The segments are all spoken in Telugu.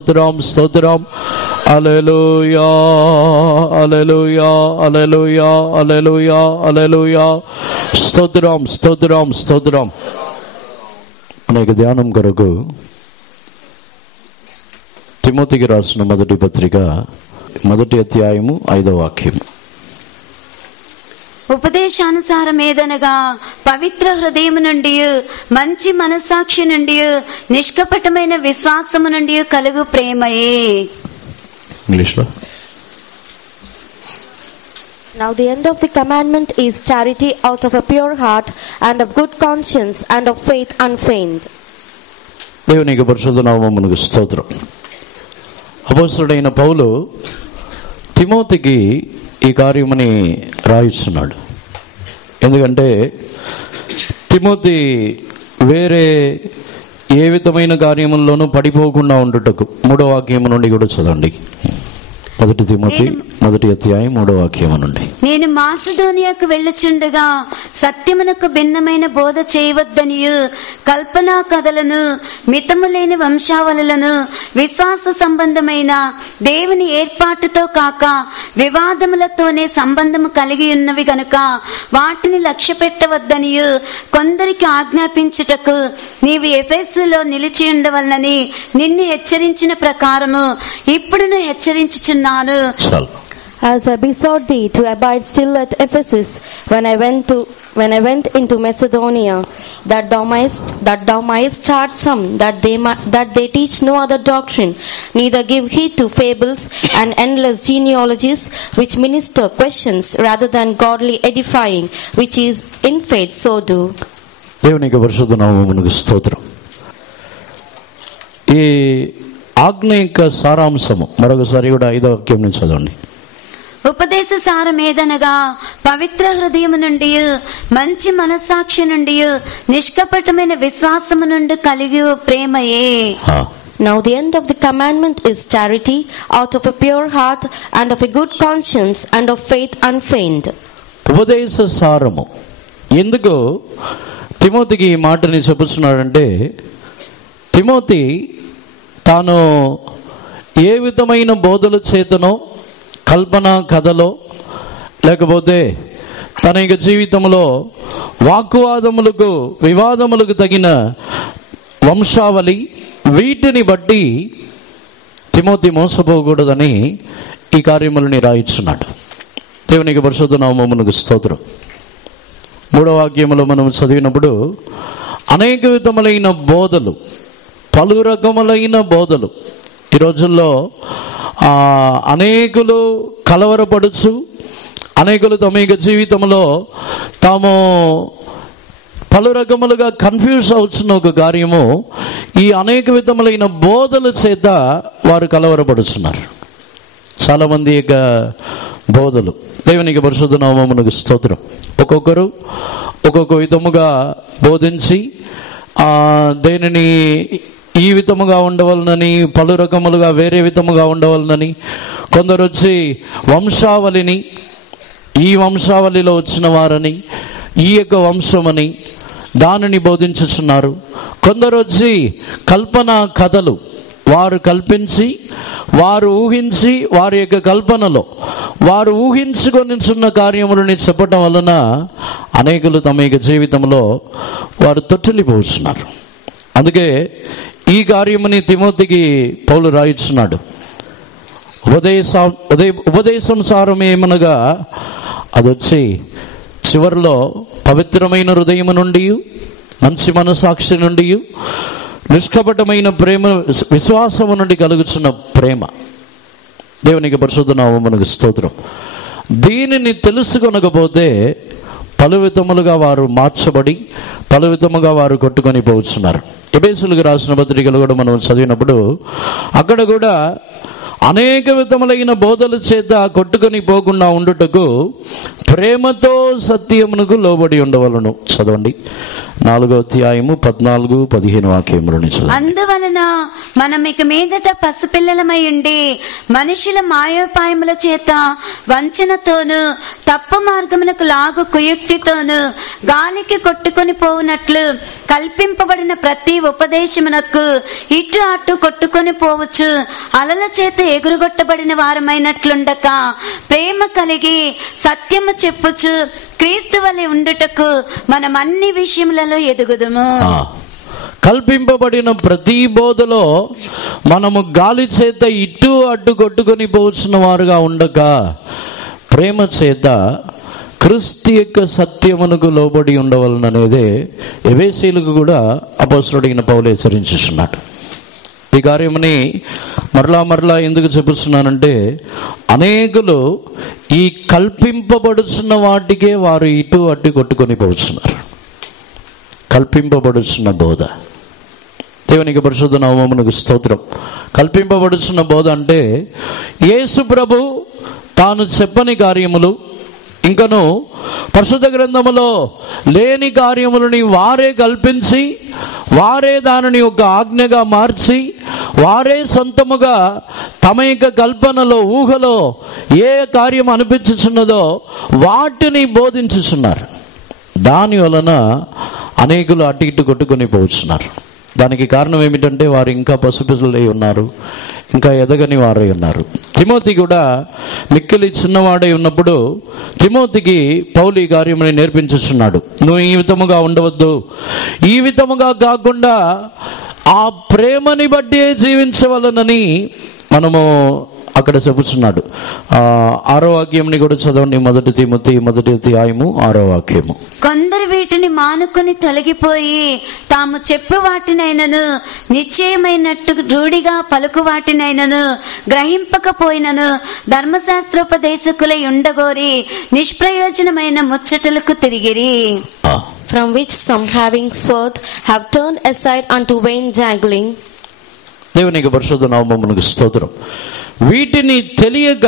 స్తోత్రం. హల్లెలూయా హల్లెలూయా హల్లెలూయా హల్లెలూయా హల్లెలూయా. స్తోత్రం స్తోత్రం స్తోత్రం. అనేక ధ్యానం కొరకు తిమోతికి రాసిన మొదటి పత్రిక 1వ అధ్యాయము 5వ వాక్యము. ఉపదేశానుసారం ఏదనగా పవిత్ర హృదయం నుండి, మంచి మనస్సాక్షి నుండి, నిష్కపటమైన విశ్వాసము నుండి కలుగు ప్రేమయే. ఇంగ్లీష్లో. Now the end of the commandment is charity out of a pure heart and of good conscience and of faith unfeigned. దేవునికి పరిశుద్ధ నామమునకు స్తోత్రం. అపోస్తలుడైన పౌలు తిమోతికి ఈ కార్యమని రాయిస్తున్నాడు. ఎందుకంటే తిమోతి వేరే ఏ విధమైన కార్యముల్లోనూ పడిపోకుండా ఉండుటకు. 3వ వాక్యము నుండి కూడా చదవండి. 1 తిమోతి 1వ అధ్యాయం 3వ వాక్యము నుండి. నేను మాసిదోనియాకు వెళ్ళుచుండగా సత్యమునకు భిన్నమైన బోధ చేయవద్దనియు, కల్పనా కథలను, మితములేని వంశావళులను, విశ్వాస సంబంధమైన దేవుని ఏర్పాటుతో కాక వివాదములతోనే సంబంధము కలిగి ఉన్నవి గనుక వాటిని లక్ష్య పెట్టవద్దనియు కొందరికి ఆజ్ఞాపించుటకు నీవు ఎఫెసులో నిలిచి ఉండవలనని నిన్ను హెచ్చరించిన ప్రకారము ఇప్పుడును హెచ్చరించుచున్నాను. As I besought thee to abide still at Ephesus when I went into Macedonia, that thou mightst charge some that they teach no other doctrine, neither give heed to fables and endless genealogies, which minister questions rather than godly edifying, which is in faith so do. దేవునికి పరిశుద్ధ నామమునకు స్తోత్రం. ఈ ఆజ్ఞ యొక్క సారాంశము మరొకసారి కూడా 5వ వాక్యం నుంచి చదవండి. ఉపదేశ సారం ఏదనగా పవిత్ర హృదయము నుండి, మంచి మనస్సాక్షి నుండి, నిష్కపటమైన విశ్వాసము నుండి కలిగి ప్రేమయే. Now the end of the commandment is charity out of a pure heart and of a good conscience and of faith unfeigned. ఉపదేశ సారము. ఎందుకు తిమోతికి ఈ మాటని చెప్పుతున్నాడంటే, తిమోతి తాను ఏ విధమైన బోధల చేతనో, కల్పన కథలో, లేకపోతే తన యొక్క జీవితంలో వాక్కువాదములకు, వివాదములకు తగిన వంశావళి, వీటిని బట్టి తిమోతి మోసపోకూడదని ఈ కార్యములని రాయిస్తున్నాడు. దేవునికి పరిశుద్ధ నామమునకు స్తోత్రం. 3వ వాక్యములో మనం చదివినప్పుడు అనేక విధములైన బోధలు, పలు రకములైన బోధలు ఈ రోజుల్లో అనేకులు కలవరపడుచు, అనేకులు తమ యొక్క జీవితంలో తాము పలు రకములుగా కన్ఫ్యూజ్ అవుతున్న ఒక కార్యము, ఈ అనేక విధములైన బోధల చేత వారు కలవరపడుతున్నారు. చాలామంది యొక్క బోధలు. దేవునికి పరిశుద్ధ నామమునకు స్తోత్రం. ఒక్కొక్కరు ఒక్కొక్క విధముగా బోధించి దేనిని ఈ విధముగా ఉండవలనని, పలు రకములుగా వేరే విధముగా ఉండవలనని, కొందరు వచ్చి వంశావళిని, ఈ వంశావళిలో వచ్చిన వారని, ఈ యొక్క వంశమని దానిని బోధించుతున్నారు. కొందరు వచ్చి కల్పన కథలు, వారు కల్పించి, వారు ఊహించి, వారి యొక్క కల్పనలో వారు ఊహించుకొనిచున్న కార్యములని చెప్పటం వలన అనేకులు తమ యొక్క జీవితంలో వారు తొట్టిల్లిపోతున్నారు. అందుకే ఈ కార్యముని తిమోతికి పౌలు రాయిస్తున్నాడు. ఉపదేశం సారం ఏమనగా అదొచ్చి చివరిలో పవిత్రమైన హృదయము నుండి, మంచి మనస్సాక్షి నుండి, నిష్కపటమైన ప్రేమ, విశ్వాసము నుండి కలుగుతున్న ప్రేమ. దేవునికి పరిశుద్ధ నామమునకు స్తోత్రం. దీనిని తెలుసుకొనకపోతే పలు విధములుగా వారు మార్చబడి, పలు విధముగా వారు కొట్టుకొని పోతున్నారు. ఎఫెసీయులకు రాసిన పత్రికలు కూడా మనం చదివినప్పుడు అక్కడ కూడా అనేక విధములైన బోధల చేత కొట్టుకొని పోకుండా ఉండుటకు ప్రేమతో సత్యమునకు లోబడి ఉండవలను. చదవండి 4వ అధ్యాయము 14-15 వాక్యములను చదవండి. అందువలన మనం ఇక మీదట పసిపిల్లలమై ఉండి మనుషుల మాయోపాయముల చేత వంచనతోను తప్పు మార్గమునకు లాగు కుయుక్తితోను గాలికి కొట్టుకొని పోవునట్లు కల్పింపబడిన ప్రతి ఉపదేశమునకు ఇటు అటు కొట్టుకొని పోవచ్చు అలల చేత ఎగురుగొట్టబడిన వారమైనట్లుండక ప్రేమ కలిగి సత్యము చెప్పుచు క్రీస్తు వలె ఉండుటకు మనం అన్ని విషయములలో ఎదుగుదుము. కల్పింపబడిన ప్రతి బోధలో మనము గాలి చేత ఇటు అడ్డు కొట్టుకొని పోవచ్చిన వారుగా ఉండక ప్రేమ చేత క్రీస్తు యొక్క సత్యమునకు లోబడి ఉండవలననేదే ఎఫెసీయులకు కూడా అపోస్తలుడైన పౌలు హెచ్చరించుచున్నాడు. ఈ కార్యముని మరలా ఎందుకు చెప్పుతున్నానంటే, అనేకులు ఈ కల్పింపబడుచున్న వాటికే వారు ఇటు అడ్డు కొట్టుకొని పోతున్నారు. కల్పింపబడుచున్న బోధ, దేవునికి పరిశుద్ధ నామమునకు స్తోత్రం. కల్పింపబడుచున్న బోధ అంటే యేసు ప్రభు తాను చెప్పని కార్యములు, ఇంకను పరిశుద్ధ గ్రంథములో లేని కార్యములని వారే కల్పించి, వారే దానిని ఒక ఆజ్ఞగా మార్చి, వారే సొంతముగా తమ యొక్క కల్పనలో ఊహలో ఏ కార్యం అనిపించుచున్నదో వాటిని బోధించుచున్నారు. దాని వలన అనేకులు అటు ఇటు కొట్టుకొని పోతున్నారు. దానికి కారణం ఏమిటంటే వారు ఇంకా పసిపిల్లలై ఉన్నారు, ఇంకా ఎదగని వారై ఉన్నారు. తిమోతి కూడా మిక్కిలి చిన్నవాడై ఉన్నప్పుడు తిమోతికి పౌలు ఈ కార్యముని నేర్పించుచున్నాడు. నువ్వు ఈ విధముగా ఉండవద్దు, ఈ విధముగా కాకుండా ఆ ప్రేమని బట్టి జీవించవలనని మనము అక్కడ చెప్పుచున్నాడు. 6వ వాక్యంని కూడా చదవండి. 1 తిమోతి 1వ అధ్యాయము 6వ వాక్యము. కొందరు వీటిని మానుకొని తొలగిపోయి తాము చెప్పు వాటినైనను నిశ్చయమైనట్టు రూఢిగా పలుకు వాటినైనను గ్రహింపకపోయినను ధర్మశాస్త్రోపదేశకులై ఉండగోరి నిష్ప్రయోజనమైన ముచ్చటలకు తిరిగిరి. From which some having swerved have turned aside unto vain jangling. దేవునికి పరిశుద్ధ నామమునకు స్తోత్రం. వీటిని తెలియక,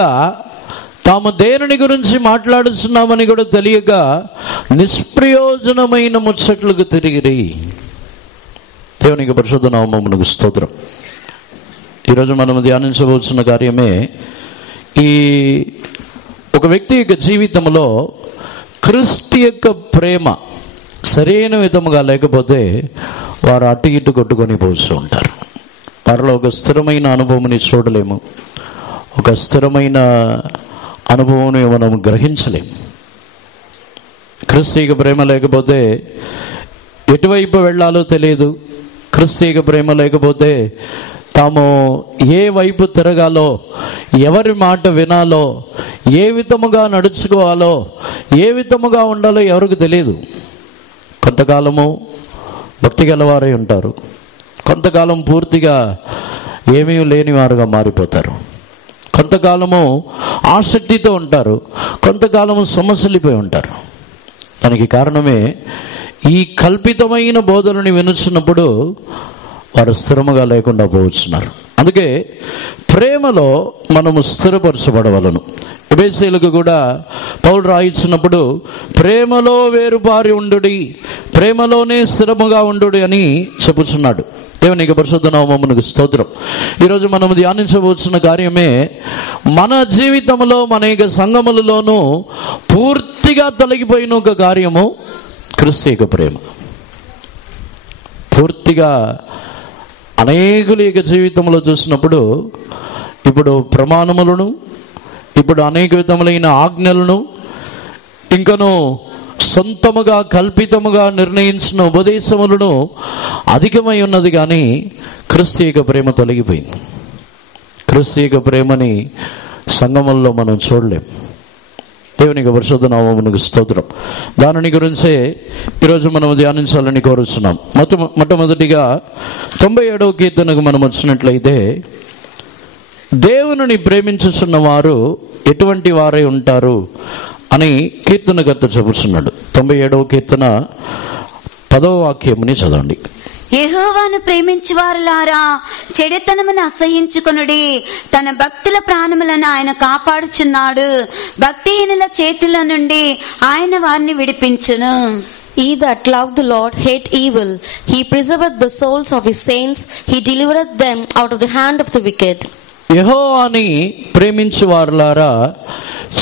తాము దేనిని గురించి మాట్లాడుతున్నామని కూడా తెలియక నిష్ప్రయోజనమైన ముచ్చట్లకు తిరిగిరి. దేవునికి పరిశుద్ధ నామమునకు స్తోత్రం. ఈరోజు మనం ధ్యానించవలసిన కార్యమే, ఈ ఒక వ్యక్తి యొక్క జీవితంలో క్రీస్తు యొక్క ప్రేమ సరైన విధముగా లేకపోతే వారు అటు ఇటు కొట్టుకొని పోతూ ఉంటారు. వారిలో ఒక స్థిరమైన అనుభవంని చూడలేము, ఒక స్థిరమైన అనుభవం మనం గ్రహించలేము. క్రీస్తు ప్రేమ లేకపోతే ఎటువైపు వెళ్ళాలో తెలియదు. క్రీస్తు ప్రేమ లేకపోతే తాము ఏ వైపు తిరగాలో, ఎవరి మాట వినాలో, ఏ విధముగా నడుచుకోవాలో, ఏ విధముగా ఉండాలో ఎవరికి తెలియదు. కొంతకాలము భక్తి గలవారై ఉంటారు, కొంతకాలం పూర్తిగా ఏమీ లేని వారుగా మారిపోతారు. కొంతకాలము ఆసక్తితో ఉంటారు, కొంతకాలము సమస్యలిపోయి ఉంటారు. దానికి కారణమే ఈ కల్పితమైన బోధనని వినుచున్నప్పుడు వారు స్థిరముగా లేకుండా పోవచ్చున్నారు. అందుకే ప్రేమలో మనము స్థిరపరచబడవలను. ఎఫెసీయులకు కూడా పౌలు రాయించినప్పుడు ప్రేమలో వేరుపారి ఉండుడి, ప్రేమలోనే స్థిరముగా ఉండుడి అని చెప్పుచున్నాడు. దేవునికి పరిశుద్ధ నామమునకు స్తోత్రం. ఈరోజు మనం ధ్యానించవలసిన కార్యమే, మన జీవితంలో మన యొక్క సంఘములలోనూ పూర్తిగా తొలగిపోయిన ఒక కార్యము క్రీస్తు యొక్క ప్రేమ. పూర్తిగా అనేకుల యొక్క జీవితంలో చూసినప్పుడు ఇప్పుడు ప్రమాణములను, ఇప్పుడు అనేక విధములైన ఆజ్ఞలను, ఇంకను సొంతముగా కల్పితముగా నిర్ణయించిన ఉపదేశములను అధికమై ఉన్నది. కానీ క్రీస్తు యొక్క ప్రేమ తొలగిపోయింది. క్రీస్తు యొక్క ప్రేమని సంగమంలో మనం చూడలేం. దేవునికి పరిశుద్ధ నామమునకు స్తోత్రం. దానిని గురించే ఈరోజు మనం ధ్యానించాలని కోరుతున్నాం. మొట్టమొదటిగా 97వ కీర్తనకు మనం వచ్చినట్లయితే, దేవునిని ప్రేమించుచున్న వారు ఎటువంటి వారై ఉంటారు అని కీర్తనకర్త చెబుతున్నాడు. 97వ కీర్తన 10వ వాక్యముని చదవండి. యెహోవాను ప్రేమించు వారులారా, చెడుతనమును అసహ్యించుకొనుడి. తన భక్తుల ప్రాణములను ఆయన కాపాడుచున్నాడు. భక్తిహీనుల చేతుల నుండి ఆయన వారిని విడిపించును. Ye that love the Lord hate evil. He preserveth the souls of his saints. He delivereth them out of the hand of the wicked. యెహోవాని ప్రేమించు వారులారా,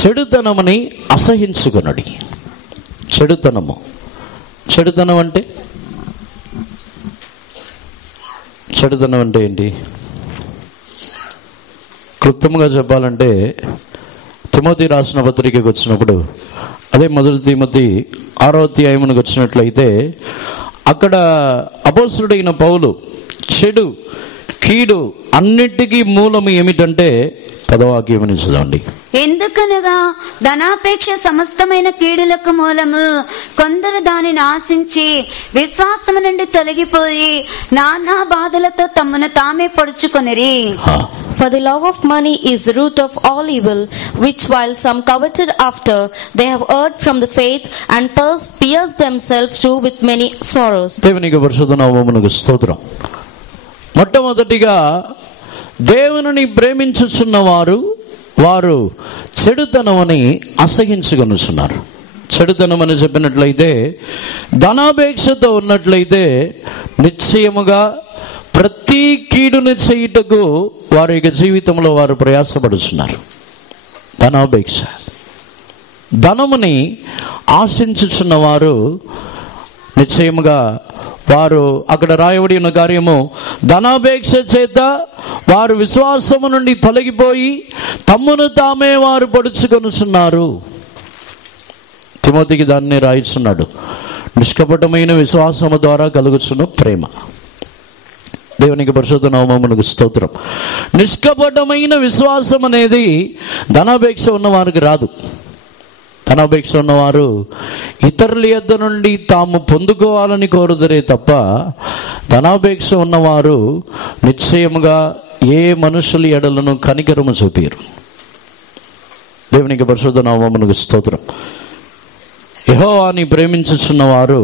చెడుతనముని అసహించుకొనుడి. చెడుతనం అంటే ఏంటి? క్లుప్తంగా చెప్పాలంటే, తిమోతి రాసిన పత్రికకు వచ్చినప్పుడు, అదే మొదటి తిమోతి 6వ అధ్యాయమునకు వచ్చినట్లయితే, అక్కడ అపోస్తలుడైన పౌలు చెడు కీడు అన్నిటికీ మూలము ఏమిటంటే 10వ వాక్యముని చదవండి. ఎందుకనగా ధనాపేక్ష సమస్తమైన కీడులకు మూలము. కొందరు దానిని ఆశించి విశ్వాసము నుండి తొలగిపోయి నానా బాధలతో తమను తామే పొడుచుకొనిరి. For the love of money is the root of all evil, which while some coveted after, they have erred from the faith and pierced themselves through with many sorrows. దేవునికి పరిశుద్ధ నామమునకు స్తోత్రం. మొట్టమొదటిగా దేవునిని ప్రేమించుచున్న వారు చెడుతనమని అసహించుకొనుచున్నారు. చెడుతనం అని చెప్పినట్లయితే, ధనాపేక్షతో ఉన్నట్లయితే నిశ్చయముగా ప్రతి కీడుని చేయుటకు వారి యొక్క జీవితంలో వారు ప్రయాసపడుతున్నారు. ధనాపేక్ష, ధనముని ఆశించుచున్న వారు నిశ్చయముగా వారు, అక్కడ రాయబడి ఉన్న కార్యము, ధనాపేక్ష చేత వారు విశ్వాసము నుండి తొలగిపోయి తమ్మును తామే వారు పొడుచుకొనుచున్నారు. తిమోతికి దాన్ని రాయిస్తున్నాడు. నిష్కపటమైన విశ్వాసము ద్వారా కలుగుచున్న ప్రేమ. దేవునికి పరిశుద్ధ నామమునకు స్తోత్రం. నిష్కపటమైన విశ్వాసం అనేది ధనాపేక్ష ఉన్నవారికి రాదు. ధనాపేక్ష ఉన్నవారు ఇతరుల యొద్ద నుండి తాము పొందుకోవాలని కోరుదరే తప్ప, ధనాపేక్ష ఉన్నవారు నిశ్చయముగా ఏ మనుషుల ఎడలను కనికరము చూపారు. దేవునికి పరిశుద్ధ నామమునకు స్తోత్రం. యెహోవాని ప్రేమించుచున్న వారు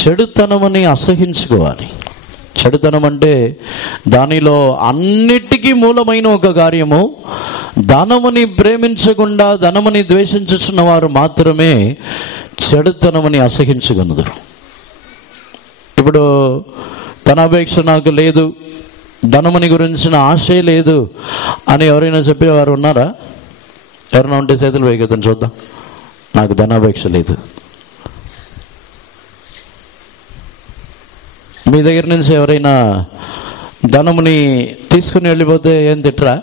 చెడుతనమని అసహించుకోవాలి. చెడుతనం అంటే దానిలో అన్నిటికీ మూలమైన ఒక కార్యము, ధనముని ప్రేమించకుండా ధనముని ద్వేషించుచున్న వారు మాత్రమే చెడుతనమని అసహించగలరు. ఇప్పుడు ధనాపేక్ష నాకు లేదు, ధనముని గురించిన ఆశే లేదు అని ఎవరైనా చెప్పేవారు ఉన్నారా? ఎవరైనా ఉంటే చేతులు వేయగదని చూద్దాం. నాకు ధనాపేక్ష లేదు. మీ దగ్గర నుంచి ఎవరైనా ధనముని తీసుకుని వెళ్ళిపోతే ఏం తిట్టరా?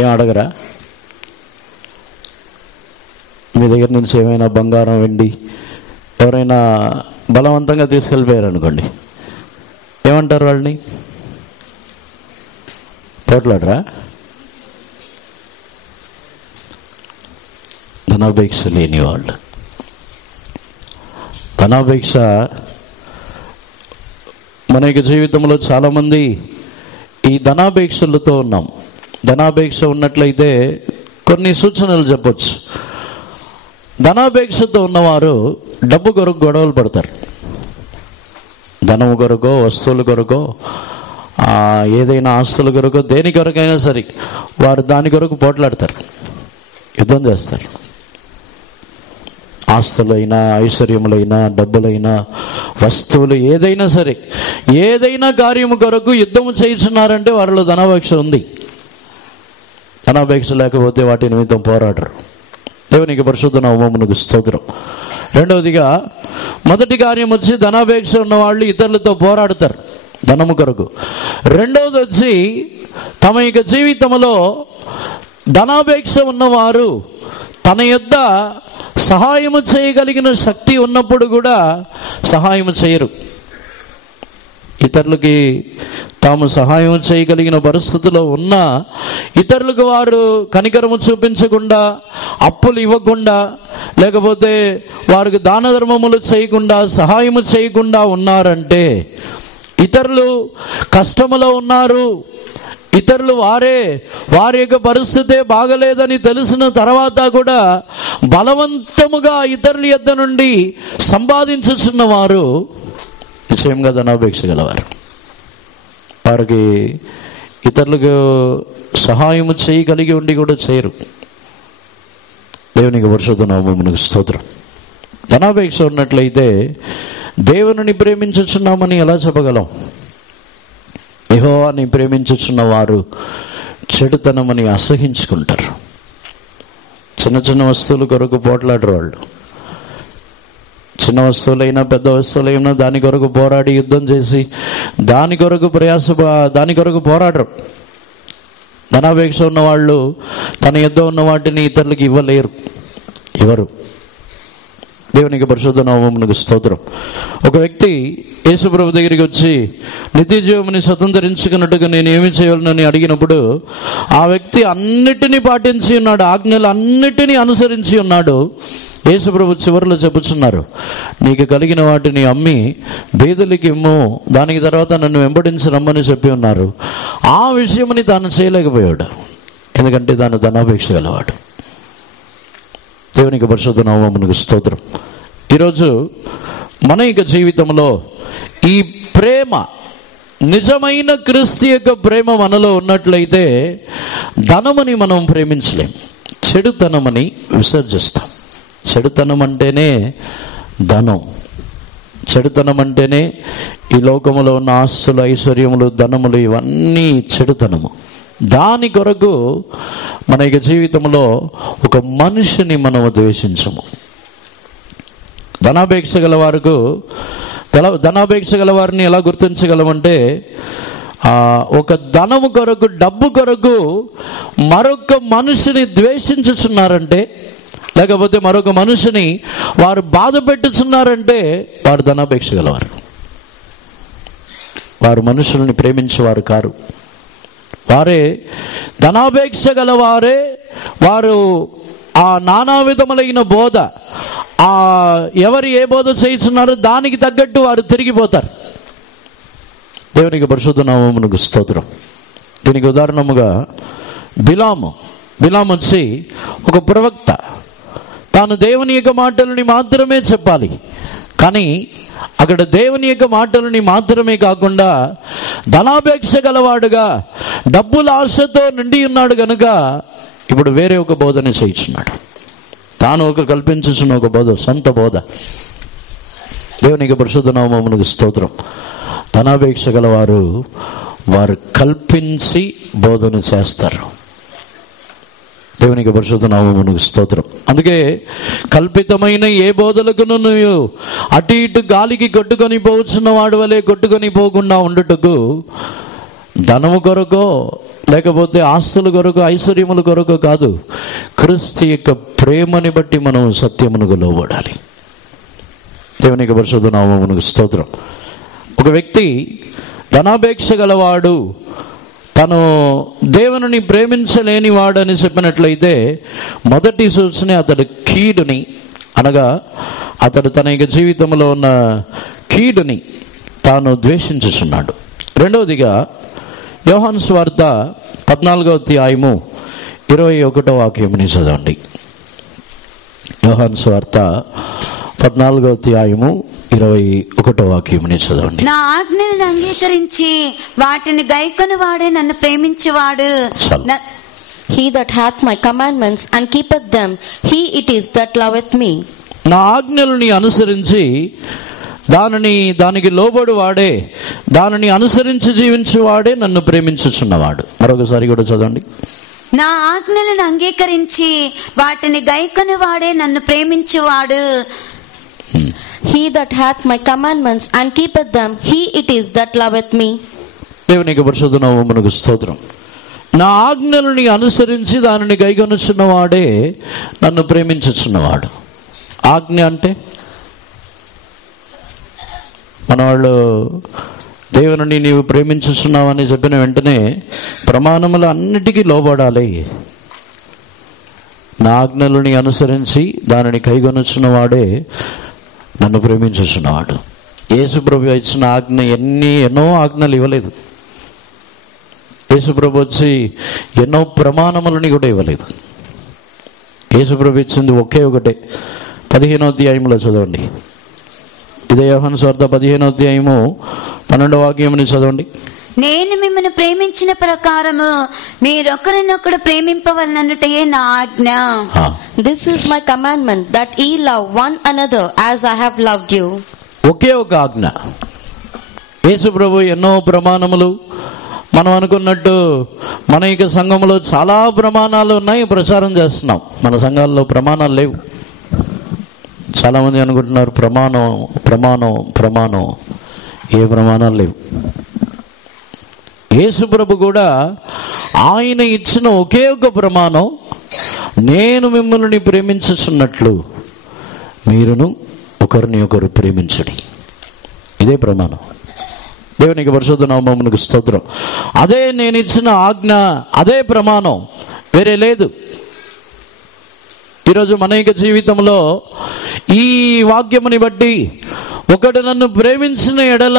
ఏం అడగరా? మీ దగ్గర నుంచి ఏమైనా బంగారం వెండి ఎవరైనా బలవంతంగా తీసుకెళ్ళిపోయారు అనుకోండి, ఏమంటారు వాళ్ళని? పోట్లాడరా? ధనాపేక్ష లేని వాళ్ళు. ధనాపేక్ష మన యొక్క జీవితంలో చాలామంది ఈ ధనాపేక్షలతో ఉన్నాం. ధనాపేక్ష ఉన్నట్లయితే కొన్ని సూచనలు చెప్పొచ్చు. ధనాపేక్షతో ఉన్నవారు డబ్బు కొరకు గొడవలు పడతారు. ధనము కొరకో, వస్తువుల కొరకో, ఏదైనా ఆస్తుల కొరకో, దేని కొరకైనా సరే వారు దాని కొరకు పోట్లాడతారు, యుద్ధం చేస్తారు. ఆస్తులైనా, ఐశ్వర్యములైనా, డబ్బులైనా, వస్తువులు ఏదైనా సరే, ఏదైనా కార్యము కొరకు యుద్ధము చేయించున్నారంటే వారిలో ధనాపేక్ష ఉంది. ధనాపేక్ష లేకపోతే వాటి నిమిత్తం పోరాడరు. దేవునికి పరిశుద్ధ నామమునకు స్తోత్రం. రెండవదిగా, మొదటి కార్యం వచ్చి ధనాపేక్ష ఉన్న వాళ్ళు ఇతరులతో పోరాడతారు ధనము కొరకు. రెండవది వచ్చి తమ యొక్క జీవితంలో ధనాపేక్ష ఉన్నవారు తన యొద్ద సహాయము చేయగలిగిన శక్తి ఉన్నప్పుడు కూడా సహాయము చేయరు. ఇతరులకి తాము సహాయం చేయగలిగిన పరిస్థితిలో ఉన్న ఇతరులకు వారు కనికరము చూపించకుండా, అప్పులు ఇవ్వకుండా, లేకపోతే వారికి దాన ధర్మములు చేయకుండా, సహాయము చేయకుండా ఉన్నారంటే, ఇతరులు కష్టములో ఉన్నారు, ఇతరులు వారి యొక్క పరిస్థితే బాగలేదని తెలిసిన తర్వాత కూడా బలవంతముగా ఇతరుల యొద్ద నుండి సంపాదించుచున్న వారు నిశ్చయంగా ధనాపేక్ష గలవారు. వారికి ఇతరులకు సహాయము చేయగలిగి ఉండి కూడా చేయరు. దేవునికి పరిశుద్ధ నామమునకు స్తోత్రం. ధనాపేక్ష ఉన్నట్లయితే దేవుని ప్రేమించుచున్నామని ఎలా చెప్పగలం? యెహోవాని ప్రేమించుచున్న వారు చెడుతనమని అసహించుకుంటారు. చిన్న చిన్న వస్తువుల కొరకు పోట్లాడరు వాళ్ళు. చిన్న వస్తువులైనా పెద్ద వస్తువులైనా దాని కొరకు పోరాడి యుద్ధం చేసి దాని కొరకు పోరాడరు. ధనాపేక్ష ఉన్నవాళ్ళు తన యుద్ధం ఉన్న వాటిని ఇతరులకు ఇవ్వరు. దేవునికి పరిశుద్ధ నామమునకు స్తోత్రం. ఒక వ్యక్తి యేసు ప్రభు దగ్గరికి వచ్చి నిత్య జీవముని స్వతంత్రించుకున్నట్టుగా నేను ఏమి చేయాలని అడిగినప్పుడు ఆ వ్యక్తి అన్నిటినీ పాటించి ఉన్నాడు, ఆజ్ఞలు అన్నిటినీ అనుసరించి ఉన్నాడు. యేసు ప్రభు చివరిలో చెప్పుచున్నారు, నీకు కలిగిన వాటిని అమ్మి బీదలకి ఇమ్ము, దానికి తర్వాత నన్ను వెంబడించి రమ్మని చెప్పి ఉన్నారు. ఆ విషయమని తాను చేయలేకపోయాడు, ఎందుకంటే తాను ధనాపేక్ష గలవాడు. దేవునికి పరిశుద్ధ నామమునకు స్తోత్రం. ఈరోజు మన యొక్క జీవితంలో ఈ ప్రేమ, నిజమైన క్రీస్తు యొక్క ప్రేమ మనలో ఉన్నట్లయితే ధనమని మనం ప్రేమించలేం, చెడుతనమని విసర్జిస్తాం. చెడుతనం అంటేనే ధనం, చెడుతనం అంటేనే ఈ లోకములో ఉన్న ఆస్తులు, ఐశ్వర్యములు, ధనములు, ఇవన్నీ చెడుతనము. దాని కొరకు మన యొక్క జీవితంలో ఒక మనిషిని మనం ద్వేషించము. ధనాపేక్ష గల వారిని ఎలా గుర్తించగలమంటే, ఒక ధనము కొరకు, డబ్బు కొరకు మరొక మనిషిని ద్వేషించుచున్నారంటే, లేకపోతే మరొక మనిషిని వారు బాధ పెట్టుచున్నారంటే వారు ధనాపేక్ష గలవారు. వారు మనుషుల్ని ప్రేమించేవారు కారు. వారే ధనాపేక్ష గలవారే. వారు ఆ నానా విధములైన బోధ, ఎవరు ఏ బోధ చేస్తున్నారో దానికి తగ్గట్టు వారు తిరిగిపోతారు. దేవునికి పరిశుద్ధ నామమునకు స్తోత్రం. దీనికి ఉదాహరణముగా బిలాము వచ్చి ఒక ప్రవక్త. తాను దేవుని యొక్క మాటలని మాత్రమే చెప్పాలి, కానీ అక్కడ దేవుని యొక్క మాటలని మాత్రమే కాకుండా ధనాపేక్ష గలవాడుగా, డబ్బుల ఆశతో నిండి ఉన్నాడు కనుక ఇప్పుడు వేరే ఒక బోధన చేయించున్నాడు. తాను కల్పించుచున్న ఒక బోధ, సొంత బోధ. దేవునికి పరిశుద్ధ నామమునకు స్తోత్రం. ధనాపేక్ష గలవారు వారు కల్పించి బోధన చేస్తారు. దేవునికి పరిశుద్ధ నామమునకు స్తోత్రం. అందుకే కల్పితమైన ఏ బోధలకును నువ్వు అటు ఇటు గాలికి కొట్టుకొని పోవచ్చున్న వాడు వలె కొట్టుకొని పోకుండా ఉండుటకు ధనము కొరకో లేకపోతే ఆస్తుల కొరకు, ఐశ్వర్యముల కొరకు కాదు, క్రీస్తు యొక్క ప్రేమని బట్టి మనం సత్యమునకు లోబడాలి. దేవునికి పరిశుద్ధ నామమునకు స్తోత్రం. ఒక వ్యక్తి ధనాపేక్ష గలవాడు, తను దేవుని ప్రేమించలేని వాడని చెప్పినట్లయితే మొదటి సూచన అతడు కీడుని, అనగా అతడు తన యొక్క జీవితంలో ఉన్న కీడుని తాను ద్వేషించుచున్నాడు. రెండవదిగా యోహాను సువార్త 14వ అధ్యాయము 21వ వాక్యముని చదవండి. యోహాను సువార్త 14వ అధ్యాయము 21వ వాక్యముని చదవండి. నా ఆజ్ఞలను అంగీకరించి వాటిని గైకొని వాడే నన్ను ప్రేమించువాడు. He that hath my commandments and keepeth them, he it is that loveth me. నా ఆజ్ఞలని అనుసరించి దానికి లోబడి వాడే, దానిని అనుసరించి జీవించేవాడే నన్ను ప్రేమించుచున్నవాడు. మరొకసారి కూడా చదవండి. నా ఆజ్ఞలను అంగీకరించి వాటిని గైకొని వాడే నన్ను ప్రేమించువాడు. He that hath my commandments and keepeth them, he it is that loveth me. దేవునికి పరిశుద్ధ నామమునకు స్తోత్రం. నా ఆజ్ఞలని అనుసరించి దానిని గైకొనుచున్నవాడే నన్ను ప్రేమించుచున్నవాడు. ఆజ్ఞ అంటే మన వాళ్ళు దేవుని నీవు ప్రేమించుచున్నావని చెప్పిన వెంటనే ప్రమాణములు అన్నిటికీ లోబడాలి. నా ఆజ్ఞలని అనుసరించి దానిని కైగొనుచున్నవాడే నన్ను ప్రేమించుచున్నవాడు. యేసు ప్రభువు ఇచ్చిన ఆజ్ఞ ఎన్నో ఆజ్ఞలు ఇవ్వలేదు. యేసుప్రభు వచ్చి ఎన్నో ప్రమాణములని కూడా ఇవ్వలేదు. యేసుప్రభు ఇచ్చింది ఒకే ఒకటే. 15వ అధ్యాయంలో చదవండి. ఇదే యోహాను సువార్త 15వ అధ్యాయము 12వ వాక్యముని చదవండి. నేను మిమ్మల్ని ప్రేమించిన ప్రకారము మీరొకరినొకడు ప్రేమింపవలననుటయే నా ఆజ్ఞ. This is my commandment, that ye love one another as I have loved you. ఒకే ఒక ఆజ్ఞ. యేసు ప్రభు ఎన్నో ప్రమాణములు, మనం అనుకున్నట్టు మన ఇక సంఘంలో చాలా ప్రమాణాలు ఉన్నాయి, ప్రచారం చేస్తున్నాం. మన సంఘాల్లో ప్రమాణాలు లేవు. చాలామంది అనుకుంటున్నారు ప్రమాణం ప్రమాణం ప్రమాణం. ఏ ప్రమాణాలు లేవు. యేసు ప్రభు కూడా ఆయన ఇచ్చిన ఒకే ఒక ప్రమాణం, నేను మిమ్మల్ని ప్రేమించుచున్నట్లు మీరును ఒకరిని ఒకరు ప్రేమించుడి. ఇదే ప్రమాణం. దేవునికి పరిశుద్ధ నామమునకు స్తోత్రం. అదే నేను ఇచ్చిన ఆజ్ఞ, అదే ప్రమాణం, వేరే లేదు. ఈరోజు మన యొక్క జీవితంలో ఈ వాక్యముని బట్టి ఒకడు నన్ను ప్రేమించిన ఎడల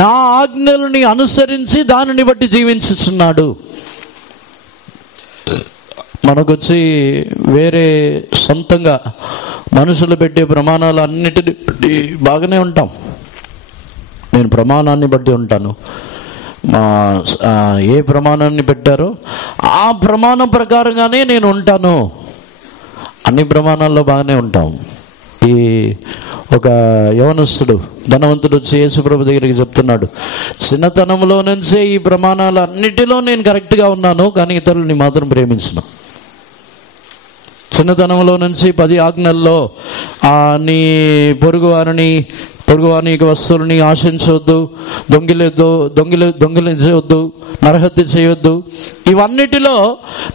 నా ఆజ్ఞలని అనుసరించి దానిని బట్టి జీవించుచున్నాడు. మనకొచ్చి వేరే సొంతంగా మనుషులు పెట్టే ప్రమాణాలు అన్నిటిని బట్టి బాగానే ఉంటాం. నేను ప్రమాణాన్ని బట్టి ఉంటాను. ఏ ప్రమాణాన్ని పెట్టారో ఆ ప్రమాణం ప్రకారంగానే నేను ఉంటాను. అన్ని ప్రమాణాల్లో బాగానే ఉంటాం. ఈ ఒక యవనస్తుడు ధనవంతుడు వచ్చి యేసుప్రభు దగ్గరికి చెప్తున్నాడు, చిన్నతనంలో నుంచే ఈ ప్రమాణాలు అన్నిటిలో నేను కరెక్ట్గా ఉన్నాను, కానీ ఇతరులని మాత్రం ప్రేమించను. చిన్నతనంలో నుంచి 10 ఆజ్ఞల్లో నీ పొరుగువాని వస్తువులని ఆశించవద్దు, దొంగిలించవద్దు, నరహత్య చేయొద్దు, ఇవన్నిటిలో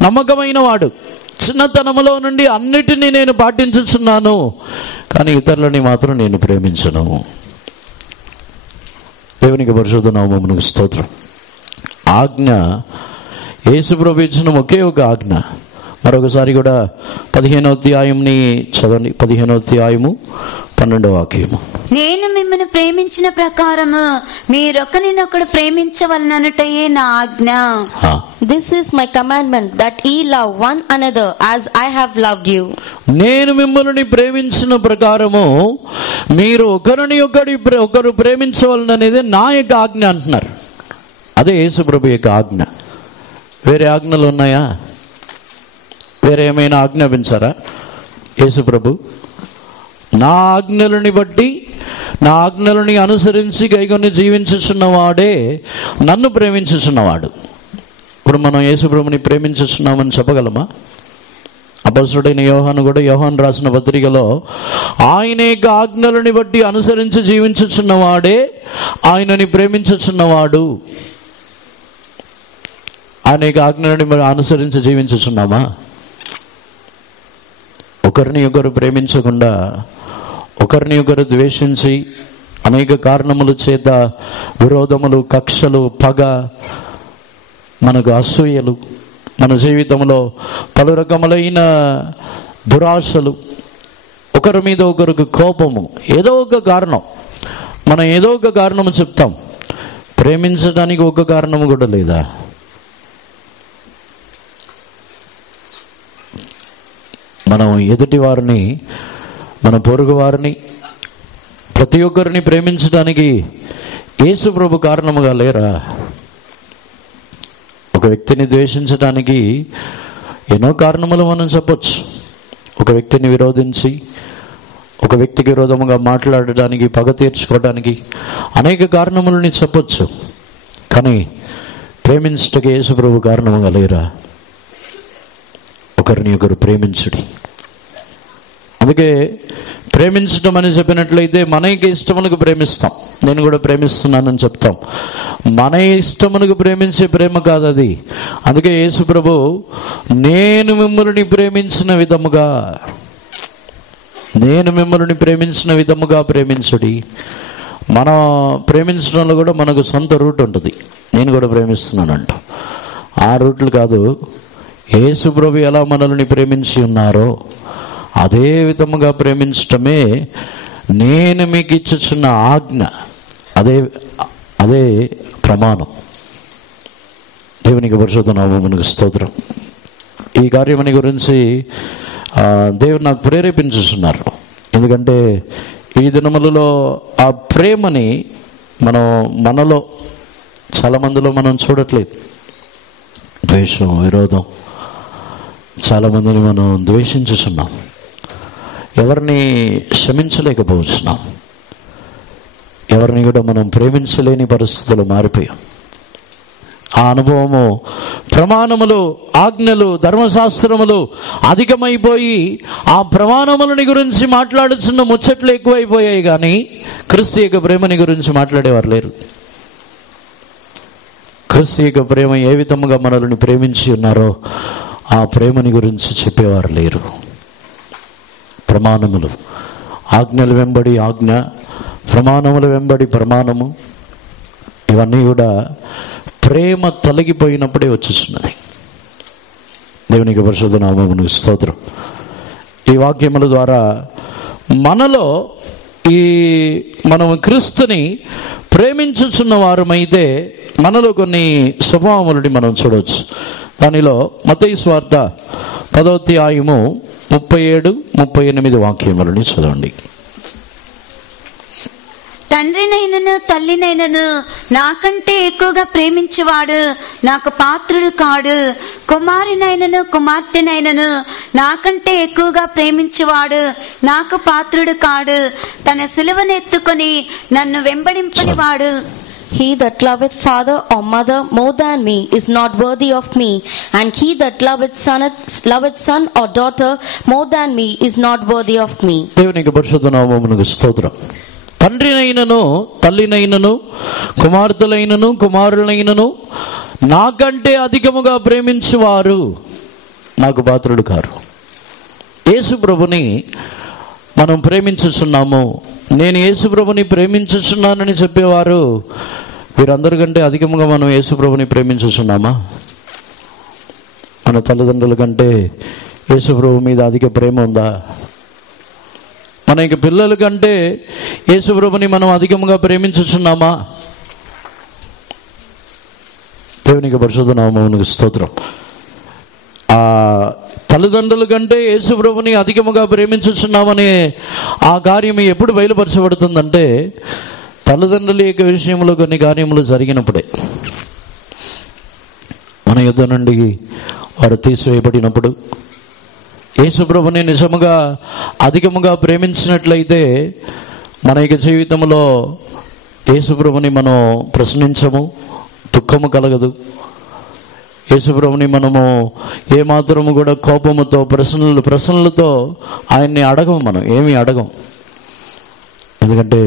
నమ్మకమైన వాడు. చిన్నతనంలో నుండి అన్నిటినీ నేను పాటించుచున్నాను, కానీ ఇతరులని మాత్రం నేను ప్రేమించను. దేవునికి పరిశుద్ధ నామమునకు స్తోత్రం. ఆజ్ఞ యేసుప్రభు ఇచ్చిన ఒకే ఒక ఆజ్ఞ. మరొకసారి కూడా 15వ అధ్యాయంని చదవండి. 15వ అధ్యాయము 12వ వాక్యము. నేను మిమ్మల్ని ప్రేమించిన ప్రకారము మీరొకరినొకడు ప్రేమించవలననుటయే నా ఆజ్ఞ. This is my commandment, that ye love one another as I have loved you. నేను మిమ్మల్ని ప్రేమించిన ప్రకారము మీరు ఒకరు ప్రేమించవలననేది నా యొక్క ఆజ్ఞ అంటున్నారు. అదే యేసుప్రభు యొక్క ఆజ్ఞ. వేరే ఆజ్ఞలు ఉన్నాయా? వేరే ఏమైనా ఆజ్ఞాపించారా యేసుప్రభు? నా ఆజ్ఞలని బట్టి, నా ఆజ్ఞలని అనుసరించి గైకొని జీవించుచున్నవాడే నన్ను ప్రేమించుచున్నవాడు. ఇప్పుడు మనం యేసుప్రభుని ప్రేమించుచున్నామని చెప్పగలమా? అపొస్తలుడైన యోహాను కూడా యోహాను రాసిన పత్రికలో ఆయన యొక్క ఆజ్ఞలని బట్టి అనుసరించి జీవించుచున్నవాడే ఆయనని ప్రేమించుచున్నవాడు. ఆయన యొక్క ఆజ్ఞలని అనుసరించి జీవించుచున్నామా? ఒకరిని ఒకరు ప్రేమించకుండా, ఒకరిని ఒకరు ద్వేషించి, అనేక కారణముల చేత విరోధములు, కక్షలు, పగ, మనకు అసూయలు, మన జీవితంలో పలు రకములైన దురాశలు, ఒకరి మీద ఒకరికి కోపము, ఏదో ఒక కారణం, మనం ఏదో ఒక కారణము చెప్తాం. ప్రేమించడానికి ఒక కారణము కూడా లేదా? మనం ఎదుటి వారిని, మన పొరుగు వారిని, ప్రతి ఒక్కరిని ప్రేమించడానికి యేసు ప్రభు కారణముగా లేరా? ఒక వ్యక్తిని ద్వేషించడానికి ఎన్నో కారణములు మనం చెప్పొచ్చు. ఒక వ్యక్తిని విరోధించి, ఒక వ్యక్తికి విరోధముగా మాట్లాడడానికి, పగ తీర్చుకోవడానికి అనేక కారణములని చెప్పొచ్చు. కానీ ప్రేమించటకి యేసు ప్రభు కారణముగా లేరా? ఒకరిని ఒకరు ప్రేమించుడి. అందుకే ప్రేమించడం అని చెప్పినట్లయితే మనకి ఇష్టమునకు ప్రేమిస్తాం. నేను కూడా ప్రేమిస్తున్నానని చెప్తాం. మన ఇష్టమునకు ప్రేమించే ప్రేమ కాదు అది. అందుకే యేసు ప్రభు నేను మిమ్మల్ని ప్రేమించిన విధముగా ప్రేమించుడి. మనం ప్రేమించడంలో కూడా మనకు సొంత రూట్ ఉంటుంది. నేను కూడా ప్రేమిస్తున్నానంట. ఆ రూట్లు కాదు. యేసు ప్రభు ఎలా మనల్ని ప్రేమించి ఉన్నారో అదే విధముగా ప్రేమించటమే నేను మీకు ఇచ్చుచున్న ఆజ్ఞ. అదే ప్రమాణం. దేవునికి పరిశుద్ధ నామమునకు స్తోత్రం. ఈ కార్యమని గురించి దేవుడు నాకు ప్రేరేపించుతున్నారు. ఎందుకంటే ఈ దినములలో ఆ ప్రేమని మనలో చాలామందిలో మనం చూడట్లేదు. ద్వేషం, విరోధం, చాలామందిని మనం ద్వేషించుచున్నాం. ఎవరిని క్షమించలేకపోతున్నాం. ఎవరిని కూడా మనం ప్రేమించలేని పరిస్థితులు మారిపోయాం. ఆ అనుభవము, ప్రమాణములు, ఆజ్ఞలు, ధర్మశాస్త్రములు అధికమైపోయి ఆ ప్రమాణములని గురించి మాట్లాడుతున్న ముచ్చట్లు ఎక్కువైపోయాయి. కానీ క్రీస్తు యొక్క ప్రేమని గురించి మాట్లాడేవారు లేరు. క్రీస్తు యొక్క ప్రేమ ఏ విధముగా మనల్ని ప్రేమించి ఉన్నారో ఆ ప్రేమని గురించి చెప్పేవారు లేరు. ప్రమాణములు, ఆజ్ఞలు వెంబడి ఆజ్ఞ, ప్రమాణములు వెంబడి ప్రమాణము, ఇవన్నీ కూడా ప్రేమ తొలగిపోయినప్పుడే వచ్చుచున్నది. దేవునికి పరిశుద్ధ నామమునకు స్తోత్రం. ఈ వాక్యముల ద్వారా మనలో మనం క్రీస్తుని ప్రేమించుచున్న వారమైతే మనలో కొన్ని స్వభావములని మనం చూడవచ్చు. దానిలో మత్తయి సువార్త 10వ అధ్యాయము 37-38 వాక్యములని చదవండి. తండ్రినైనను తల్లినైనను నాకంటే ఎక్కువగా ప్రేమించేవాడు నాకు పాత్రుడు కాడు. కుమారునైనను కుమార్తెనైనను నాకంటే ఎక్కువగా ప్రేమించేవాడు నాకు పాత్రుడు కాడు. తన సిలువనెత్తుకొని నన్ను వెంబడింపనివాడు. He that loveth father or mother more than me is not worthy of me, and he that loveth son or daughter more than me is not worthy of me. దేవునికి పరిశుద్ధ నామమునకు స్తోత్రం. తండ్రినైనను తల్లినైనను కుమార్తెలైనను కుమారులైనను నాకంటే అధికముగా ప్రేమించువారు నాకు పాత్రుడు కారు. యేసు ప్రభుని మనం ప్రేమించుచున్నాము, నేను యేసు ప్రభుని ప్రేమించుచున్నానని చెప్పేవారు వీరందరికంటే అధికముగా మనం యేసు ప్రభుని ప్రేమించుచున్నామా? మన తల్లిదండ్రుల కంటే యేసు ప్రభు మీద అధిక ప్రేమ ఉందా? మన ఇంక పిల్లల కంటే యేసు ప్రభుని మనం అధికముగా ప్రేమించుచున్నామా? దేవునికి పరిశుద్ధ నామమునకు స్తోత్రం. ఆ తల్లిదండ్రుల కంటే యేసు ప్రభుని అధికముగా ప్రేమించుచున్నామనే ఆ కార్యం ఎప్పుడు బయలుపరచబడుతుందంటే తల్లిదండ్రుల యొక్క విషయంలో కొన్ని కార్యములు జరిగినప్పుడే. మన యుద్ధ నుండి వారు తీసివేయబడినప్పుడు యేసు ప్రభుని నిజముగా అధికముగా ప్రేమించినట్లయితే మన యొక్క జీవితంలో యేసు ప్రభుని మనం ప్రశ్నించము, దుఃఖము కలగదు. యేసు ప్రభుని మనము ఏమాత్రము కూడా కోపముతో ప్రశ్నలతో ఆయన్ని అడగము, మనం ఏమీ అడగం. ఎందుకంటే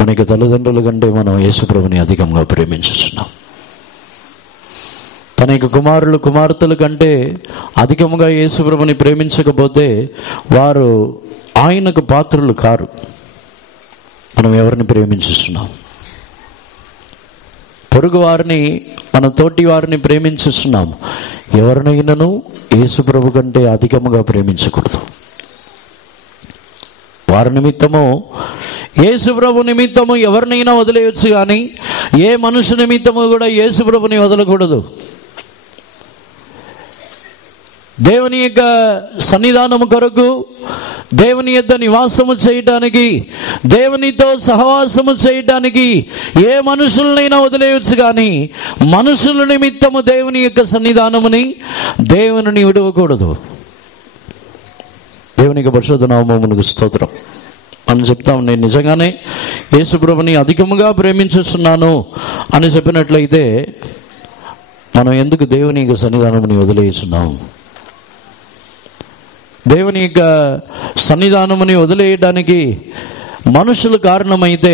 మనకి తల్లిదండ్రుల కంటే మనం యేసు ప్రభుని అధికంగా ప్రేమించుతున్నాం. తన యొక్క కుమారులు కుమార్తెల కంటే అధికముగా యేసు ప్రభుని ప్రేమించకపోతే వారు ఆయనకు పాత్రులు కారు. మనం ఎవరిని ప్రేమించుతున్నాం? పొరుగు వారిని, మన తోటి వారిని ప్రేమించుతున్నాం. ఎవరినైనాను యేసు ప్రభు కంటే అధికముగా ప్రేమించకూడదు. వారి నిమిత్తము, యేసు ప్రభు నిమిత్తము ఎవరినైనా వదిలేయచ్చు, కానీ ఏ మనుషు నిమిత్తము కూడా యేసు ప్రభుని వదలకూడదు. దేవుని యొక్క సన్నిధానము కొరకు, దేవుని యొద్ద నివాసము చేయటానికి, దేవునితో సహవాసము చేయటానికి ఏ మనుషులనైనా వదిలేయచ్చు, కానీ మనుషుల నిమిత్తము దేవుని యొక్క సన్నిధానముని, దేవుని విడవకూడదు. దేవునికి పరిశుద్ధ నామమునకు స్తోత్రం. మనం చెప్తాం, నేను నిజంగానే యేసు ప్రభుని అధికముగా ప్రేమించుస్తున్నాను అని చెప్పినట్లయితే మనం ఎందుకు దేవుని యొక్క సన్నిధానముని వదిలేస్తున్నాం? దేవుని యొక్క సన్నిధానముని వదిలేయడానికి మనుషులు కారణమైతే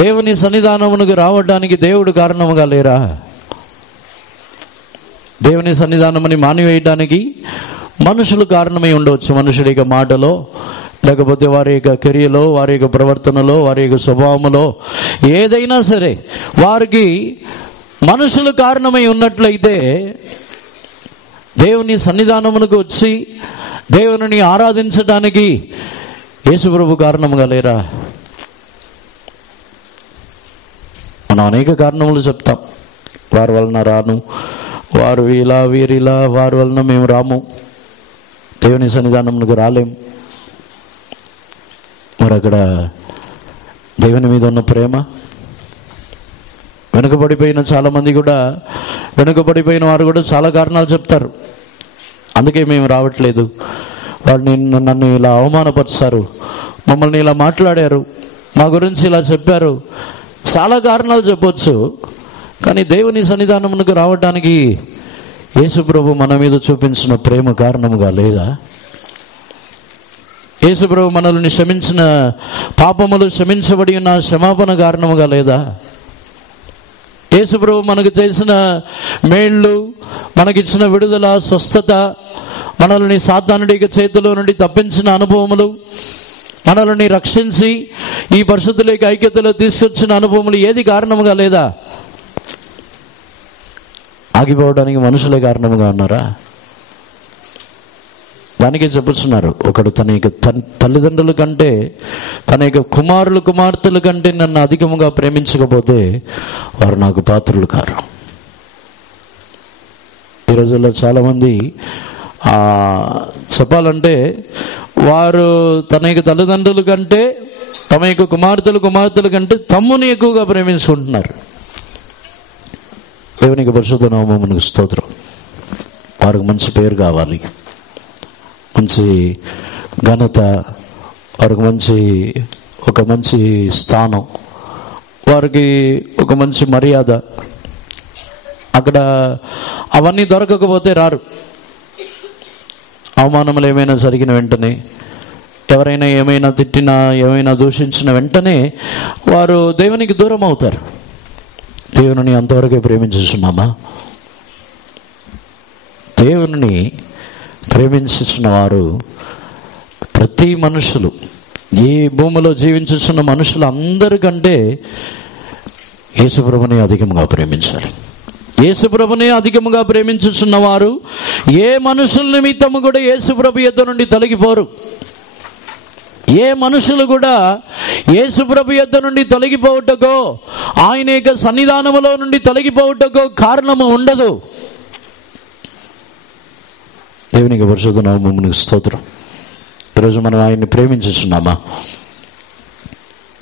దేవుని సన్నిధానమునకు రావడానికి దేవుడు కారణముగా లేరా? దేవుని సన్నిధానముని మానివేయడానికి మనుషులు కారణమై ఉండవచ్చు. మనుషుల యొక్క మాటలో, లేకపోతే వారి యొక్క క్రియలో, వారి యొక్క ప్రవర్తనలో, వారి యొక్క స్వభావములో ఏదైనా సరే వారికి మనుషులు కారణమై ఉన్నట్లయితే దేవుని సన్నిధానమునకు వచ్చి దేవుని ఆరాధించడానికి యేసు ప్రభు కారణముగా లేరా? మనం అనేక కారణములు చెప్తాం. వారి వలన రాను, వారు ఇలా వీరిలా, వారి వలన మేము రాము, దేవుని సన్నిధానంలోకి రాలేం. మరి అక్కడ దేవుని మీద ఉన్న ప్రేమ, వెనుకబడిపోయిన చాలామంది కూడా, వెనుకబడిపోయిన వారు కూడా చాలా కారణాలు చెప్తారు. అందుకే మేము రావట్లేదు, వాళ్ళు నన్ను ఇలా అవమానపరుస్తారు, మమ్మల్ని ఇలా మాట్లాడారు, మా గురించి ఇలా చెప్పారు, చాలా కారణాలు చెప్పొచ్చు. కానీ దేవుని సన్నిధానమునకు రావడానికి యేసు ప్రభు మన మీద చూపించిన ప్రేమ కారణముగా లేదా? యేసు ప్రభు మనల్ని క్షమించిన పాపములు క్షమించబడి ఉన్న క్షమాపణ కారణముగా లేదా? యేసు ప్రభు మనకు చేసిన మేళ్ళు, మనకిచ్చిన విడుదల, స్వస్థత, మనల్ని సాతానుడి చేతిలో నుండి తప్పించిన అనుభవములు, మనల్ని రక్షించి ఈ పరిశుద్ధులకి ఐక్యతలో తీసుకొచ్చిన అనుభవములు ఏది కారణముగా లేదా? ఆగిపోవడానికి మనుషులే కారణముగా ఉన్నారా? దానికే చెప్పుతున్నారు, ఒకడు తన యొక్క తల్లిదండ్రుల కంటే, తన యొక్క కుమారులు కుమార్తెల కంటే నన్ను అధికముగా ప్రేమించకపోతే వారు నాకు పాత్రులు కారు. ఈ రోజుల్లో చాలామంది చెప్పాలంటే వారు తన యొక్క తల్లిదండ్రుల కంటే, తమ యొక్క కుమార్తెల కంటే తమ్ముని ఎక్కువగా ప్రేమించుకుంటున్నారు. దేవునికి పరిశుద్ధ నామమునకు స్తోత్రం. వారికి మంచి పేరు కావాలి, మంచి ఘనత, వారికి ఒక మంచి స్థానం, వారికి ఒక మంచి మర్యాద. అక్కడ అవన్నీ దొరకకపోతే రారు. అవమానములు ఏమైనా జరిగిన వెంటనే, ఎవరైనా ఏమైనా తిట్టినా, ఏమైనా దూషించిన వెంటనే వారు దేవునికి దూరం అవుతారు. దేవుని అంతవరకే ప్రేమించుచున్నామా? దేవుని ప్రేమించుచున్న వారు ప్రతి మనుషులు, ఈ భూమిలో జీవించుచున్న మనుషులు అందరికంటే యేసుప్రభుని అధికంగా ప్రేమించాలి. యేసుప్రభుని అధికముగా ప్రేమించుచున్న వారు ఏ మనుషుల నిమిత్తము కూడా యేసుప్రభు యొద్ద నుండి తొలగిపోరు. ఏ మనుషులు కూడా యేసుప్రభు యొద్ద నుండి తొలగిపోవుటకో, ఆయన యొక్క సన్నిధానములో నుండి తొలగిపోవుటకో కారణము ఉండదు. దేవునికి పరిశుద్ధ నామమునకు స్తోత్రం. ఈరోజు మనం ఆయన్ని ప్రేమించుచున్నామా?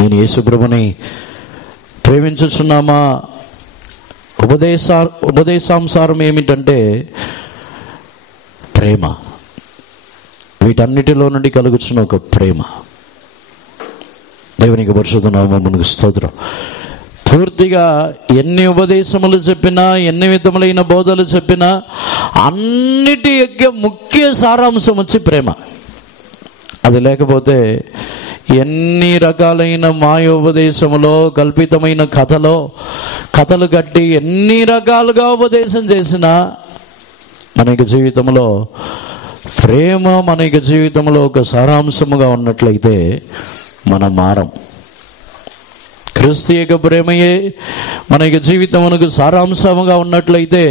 నేను యేసుప్రభుని ప్రేమించుచున్నామా? ఉపదేశాంసారం ఏమిటంటే ప్రేమ. వీటన్నిటిలో నుండి కలుగుచున్న ఒక ప్రేమ. దేవునికి పరిశుద్ధ నామమునకు స్తోత్రం. పూర్తిగా ఎన్ని ఉపదేశములు చెప్పినా, ఎన్ని విధములైన బోధలు చెప్పినా, అన్నిటి యొక్క ముఖ్య సారాంశం వచ్చి ప్రేమ. అది లేకపోతే ఎన్ని రకాలైన మాయోపదేశములో, కల్పితమైన కథలు కట్టి ఎన్ని రకాలుగా ఉపదేశం చేసినా మనకి జీవితంలో ప్రేమ, మనకి జీవితంలో ఒక సారాంశముగా ఉన్నట్లయితే మనం మారం. క్రీస్తు యొక్క ప్రేమయే మనకి జీవితమునకు సారాంశముగా ఉన్నట్లయితే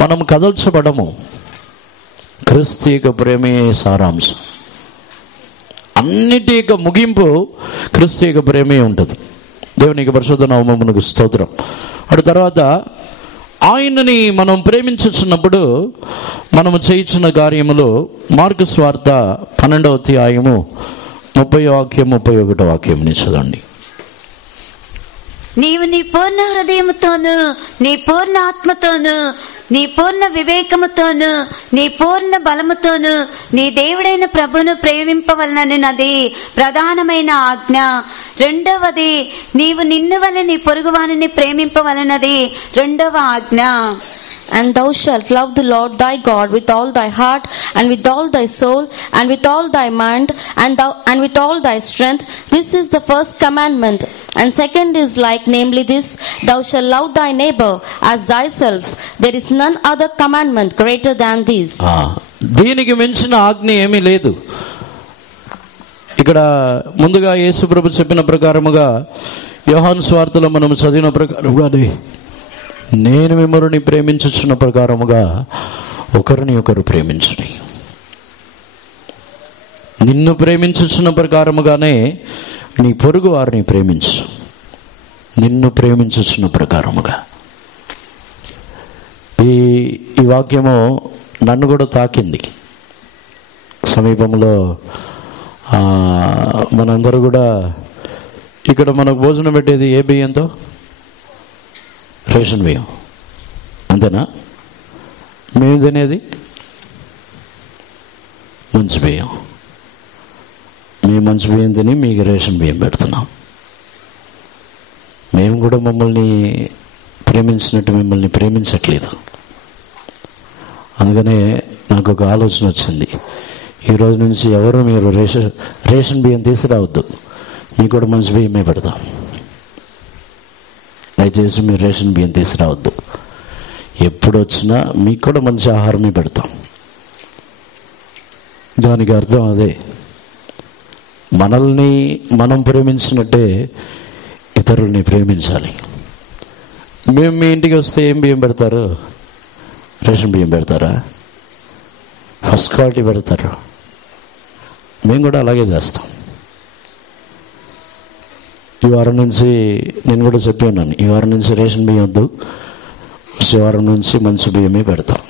మనం కదల్చబడము. క్రీస్తు యొక్క ప్రేమయే సారాంశం. అన్నిటి యొక్క ముగింపు క్రీస్తు యొక్క ప్రేమే ఉంటుంది. దేవునికి పరిశుద్ధ నామమునకు స్తోత్రం. అటు తర్వాత ఆయనని మనం ప్రేమించుచున్నప్పుడు మనము చేయించిన కార్యములు మార్కు స్వార్త 12వ అధ్యాయము 30వ వాక్యం 31వ వాక్యం చదవండి. నీవు నీ పూర్ణ హృదయముతోను, నీ పూర్ణ ఆత్మతోను, నీ పూర్ణ వివేకముతోను, నీ పూర్ణ బలముతోను నీ దేవుడైన ప్రభును ప్రేమింపవలనది ప్రధానమైన ఆజ్ఞ. రెండవది, నీవు నిన్ను వలె నీ పొరుగువానిని ప్రేమింపవలనది రెండవ ఆజ్ఞ. And thou shalt love the Lord thy God with all thy heart, and with all thy soul, and with all thy mind, and with all thy strength. This is the first commandment. And second is like, namely this, thou shalt love thy neighbor as thyself. There is none other commandment greater than this. దీనికి మించిన ఆజ్ఞ ఏమీ లేదు. ఇక్కడ ముందుగా యేసు ప్రభు చెప్పిన ప్రకారముగా యోహాను సువార్తలో మనం చదివిన ప్రకారముగానే, నేను మిమ్మల్ని ప్రేమించుచున్న ప్రకారముగా ఒకరిని ఒకరు ప్రేమించుని. నిన్ను ప్రేమించుచున్న ప్రకారముగానే నీ పొరుగు వారిని ప్రేమించు. నిన్ను ప్రేమించుచున్న ప్రకారముగా. ఈ వాక్యము నన్ను కూడా తాకింది. సమీపంలో మనందరూ కూడా ఇక్కడ మనకు భోజనం పెట్టేది ఏ బియ్యంతో? రేషన్ బియ్యం, అంతేనా? మేము తినేది మంచి బియ్యం. మేము మంచి బియ్యం తిని మీకు రేషన్ బియ్యం పెడుతున్నాం. మేము కూడా మమ్మల్ని ప్రేమించినట్టు మిమ్మల్ని ప్రేమించట్లేదు. అందుకనే నాకు ఒక ఆలోచన వచ్చింది, ఈరోజు నుంచి ఎవరు మీరు రేషన్ బియ్యం తీసుకురావద్దు, మీకు కూడా మంచి బియ్యమే పెడతాం. దయచేసి మీరు రేషన్ బియ్యం తీసుకురావద్దు, ఎప్పుడు వచ్చినా మీకు కూడా మంచి ఆహారమే పెడతాం. దానికి అర్థం అదే, మనల్ని మనం ప్రేమించినట్టే ఇతరుల్ని ప్రేమించాలి. మేము మీ ఇంటికి వస్తే ఏం బియ్యం పెడతారు? రేషన్ బియ్యం పెడతారా? ఫస్ట్ క్వాలిటీ పెడతారు. మేము కూడా అలాగే చేస్తాం. ఈ వారం నుంచి నేను కూడా చెప్పి ఉన్నాను, ఈ వారం నుంచి రేషన్ బియ్యం వద్దు, వచ్చే వారం నుంచి మంచి బియ్యమే పెడతాం.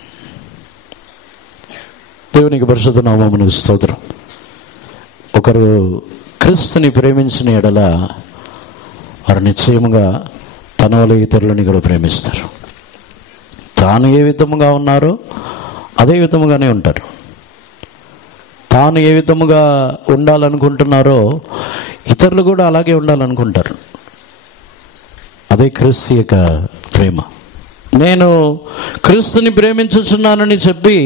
దేవునికి పరిశుద్ధ నామమునకు స్తోత్రం. ఒకరు క్రీస్తుని ప్రేమించిన ఎడల వారు నిశ్చయముగా తన వల్ల ఇతరులని కూడా ప్రేమిస్తారు. తాను ఏ విధముగా ఉన్నారో అదే విధముగానే ఉంటారు. తాను ఏ విధముగా ఉండాలనుకుంటున్నారో ఇతరులు కూడా అలాగే ఉండాలనుకుంటారు. అదే క్రీస్తు యొక్క ప్రేమ. నేను క్రీస్తుని ప్రేమించుచున్నానని చెప్పి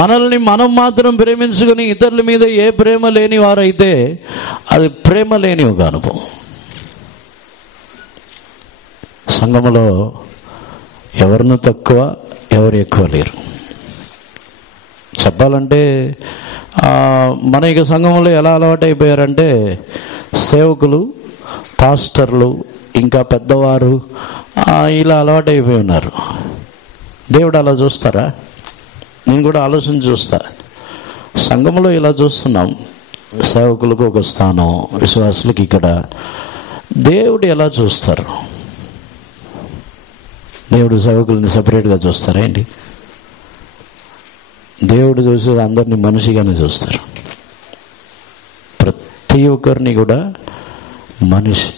మనల్ని మనం మాత్రం ప్రేమించుకొని ఇతరుల మీద ఏ ప్రేమ లేని వారైతే అది ప్రేమ లేని ఒక అనుభవం. సంఘములో ఎవరిని తక్కువ ఎవరు ఎక్కువ లేరు. చెప్పాలంటే మన ఇక సంఘంలో ఎలా అలవాటు అయిపోయారంటే సేవకులు, పాస్టర్లు, ఇంకా పెద్దవారు ఇలా అలవాటు అయిపోయి ఉన్నారు. దేవుడు అలా చూస్తారా? నేను కూడా ఆలోచన చూస్తా. సంఘంలో ఇలా చూస్తున్నాం, సేవకులకు ఒక స్థానం, విశ్వాసులకు ఇక్కడ. దేవుడు ఎలా చూస్తారు? దేవుడు సేవకుల్ని సపరేట్గా చూస్తారా ఏంటి? దేవుడు చూసేది అందరినీ మనిషిగానే చూస్తారు. ప్రతి ఒక్కరిని కూడా మనిషి,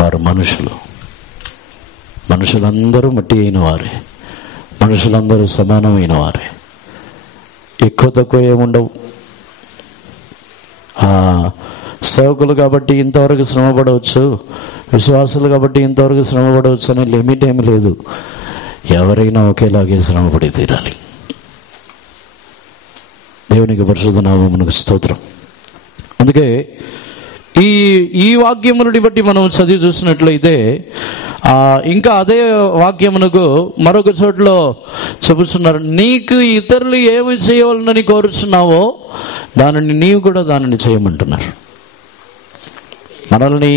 వారు మనుషులు. మనుషులందరూ మట్టి అయిన వారే, మనుషులందరూ సమానమైన వారే. ఎక్కువ తక్కువ ఏముండవు. సేవకులు కాబట్టి ఇంతవరకు శ్రమపడవచ్చు, విశ్వాసులు కాబట్టి ఇంతవరకు శ్రమపడవచ్చు అనే లిమిట్ ఏమి లేదు. ఎవరైనా ఒకేలాగే శ్రమపడి తీరాలి. దేవునికి పరిశుద్ధ నామమునకు స్తోత్రం. అందుకే ఈ వాక్యములని బట్టి మనం చదివి చూసినట్లయితే ఇంకా అదే వాక్యమునకు మరొక చోట్లో చెబుతున్నారు, నీకు ఇతరులు ఏమి చేయవాలని కోరుచున్నావో దానిని నీవు కూడా దానిని చేయమంటున్నారు. మనల్ని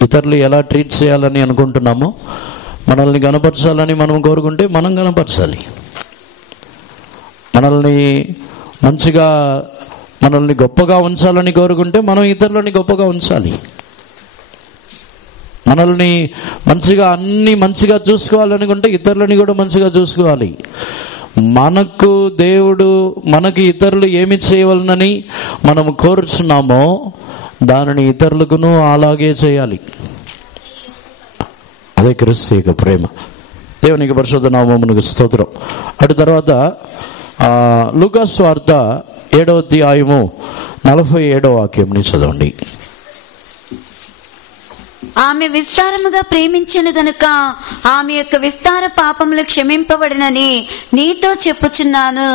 ఇతరులు ఎలా ట్రీట్ చేయాలని అనుకుంటున్నామో, మనల్ని గణపరచాలని మనం కోరుకుంటే మనం గణపరచాలి. మనల్ని గొప్పగా ఉంచాలని కోరుకుంటే మనం ఇతరులని గొప్పగా ఉంచాలి. మనల్ని మంచిగా చూసుకోవాలనుకుంటే ఇతరులని కూడా మంచిగా చూసుకోవాలి. మనకి ఇతరులు ఏమి చేయవలనని మనము కోరుచున్నామో దానిని ఇతరులకును అలాగే చేయాలి. అదే క్రీస్తు యొక్క ప్రేమ. దేవునికి పరిశుద్ధ నామమునకు స్తోత్రం. అటు తర్వాత లూకా సువార్త 7వ అధ్యాయము 47వ వాక్యంని చదవండి. ఆమె విస్తారముగా ప్రేమించెను గనుక ఆమె యొక్క విస్తార పాపములు క్షమింపబడినని నీతో చెప్పుచున్నాను.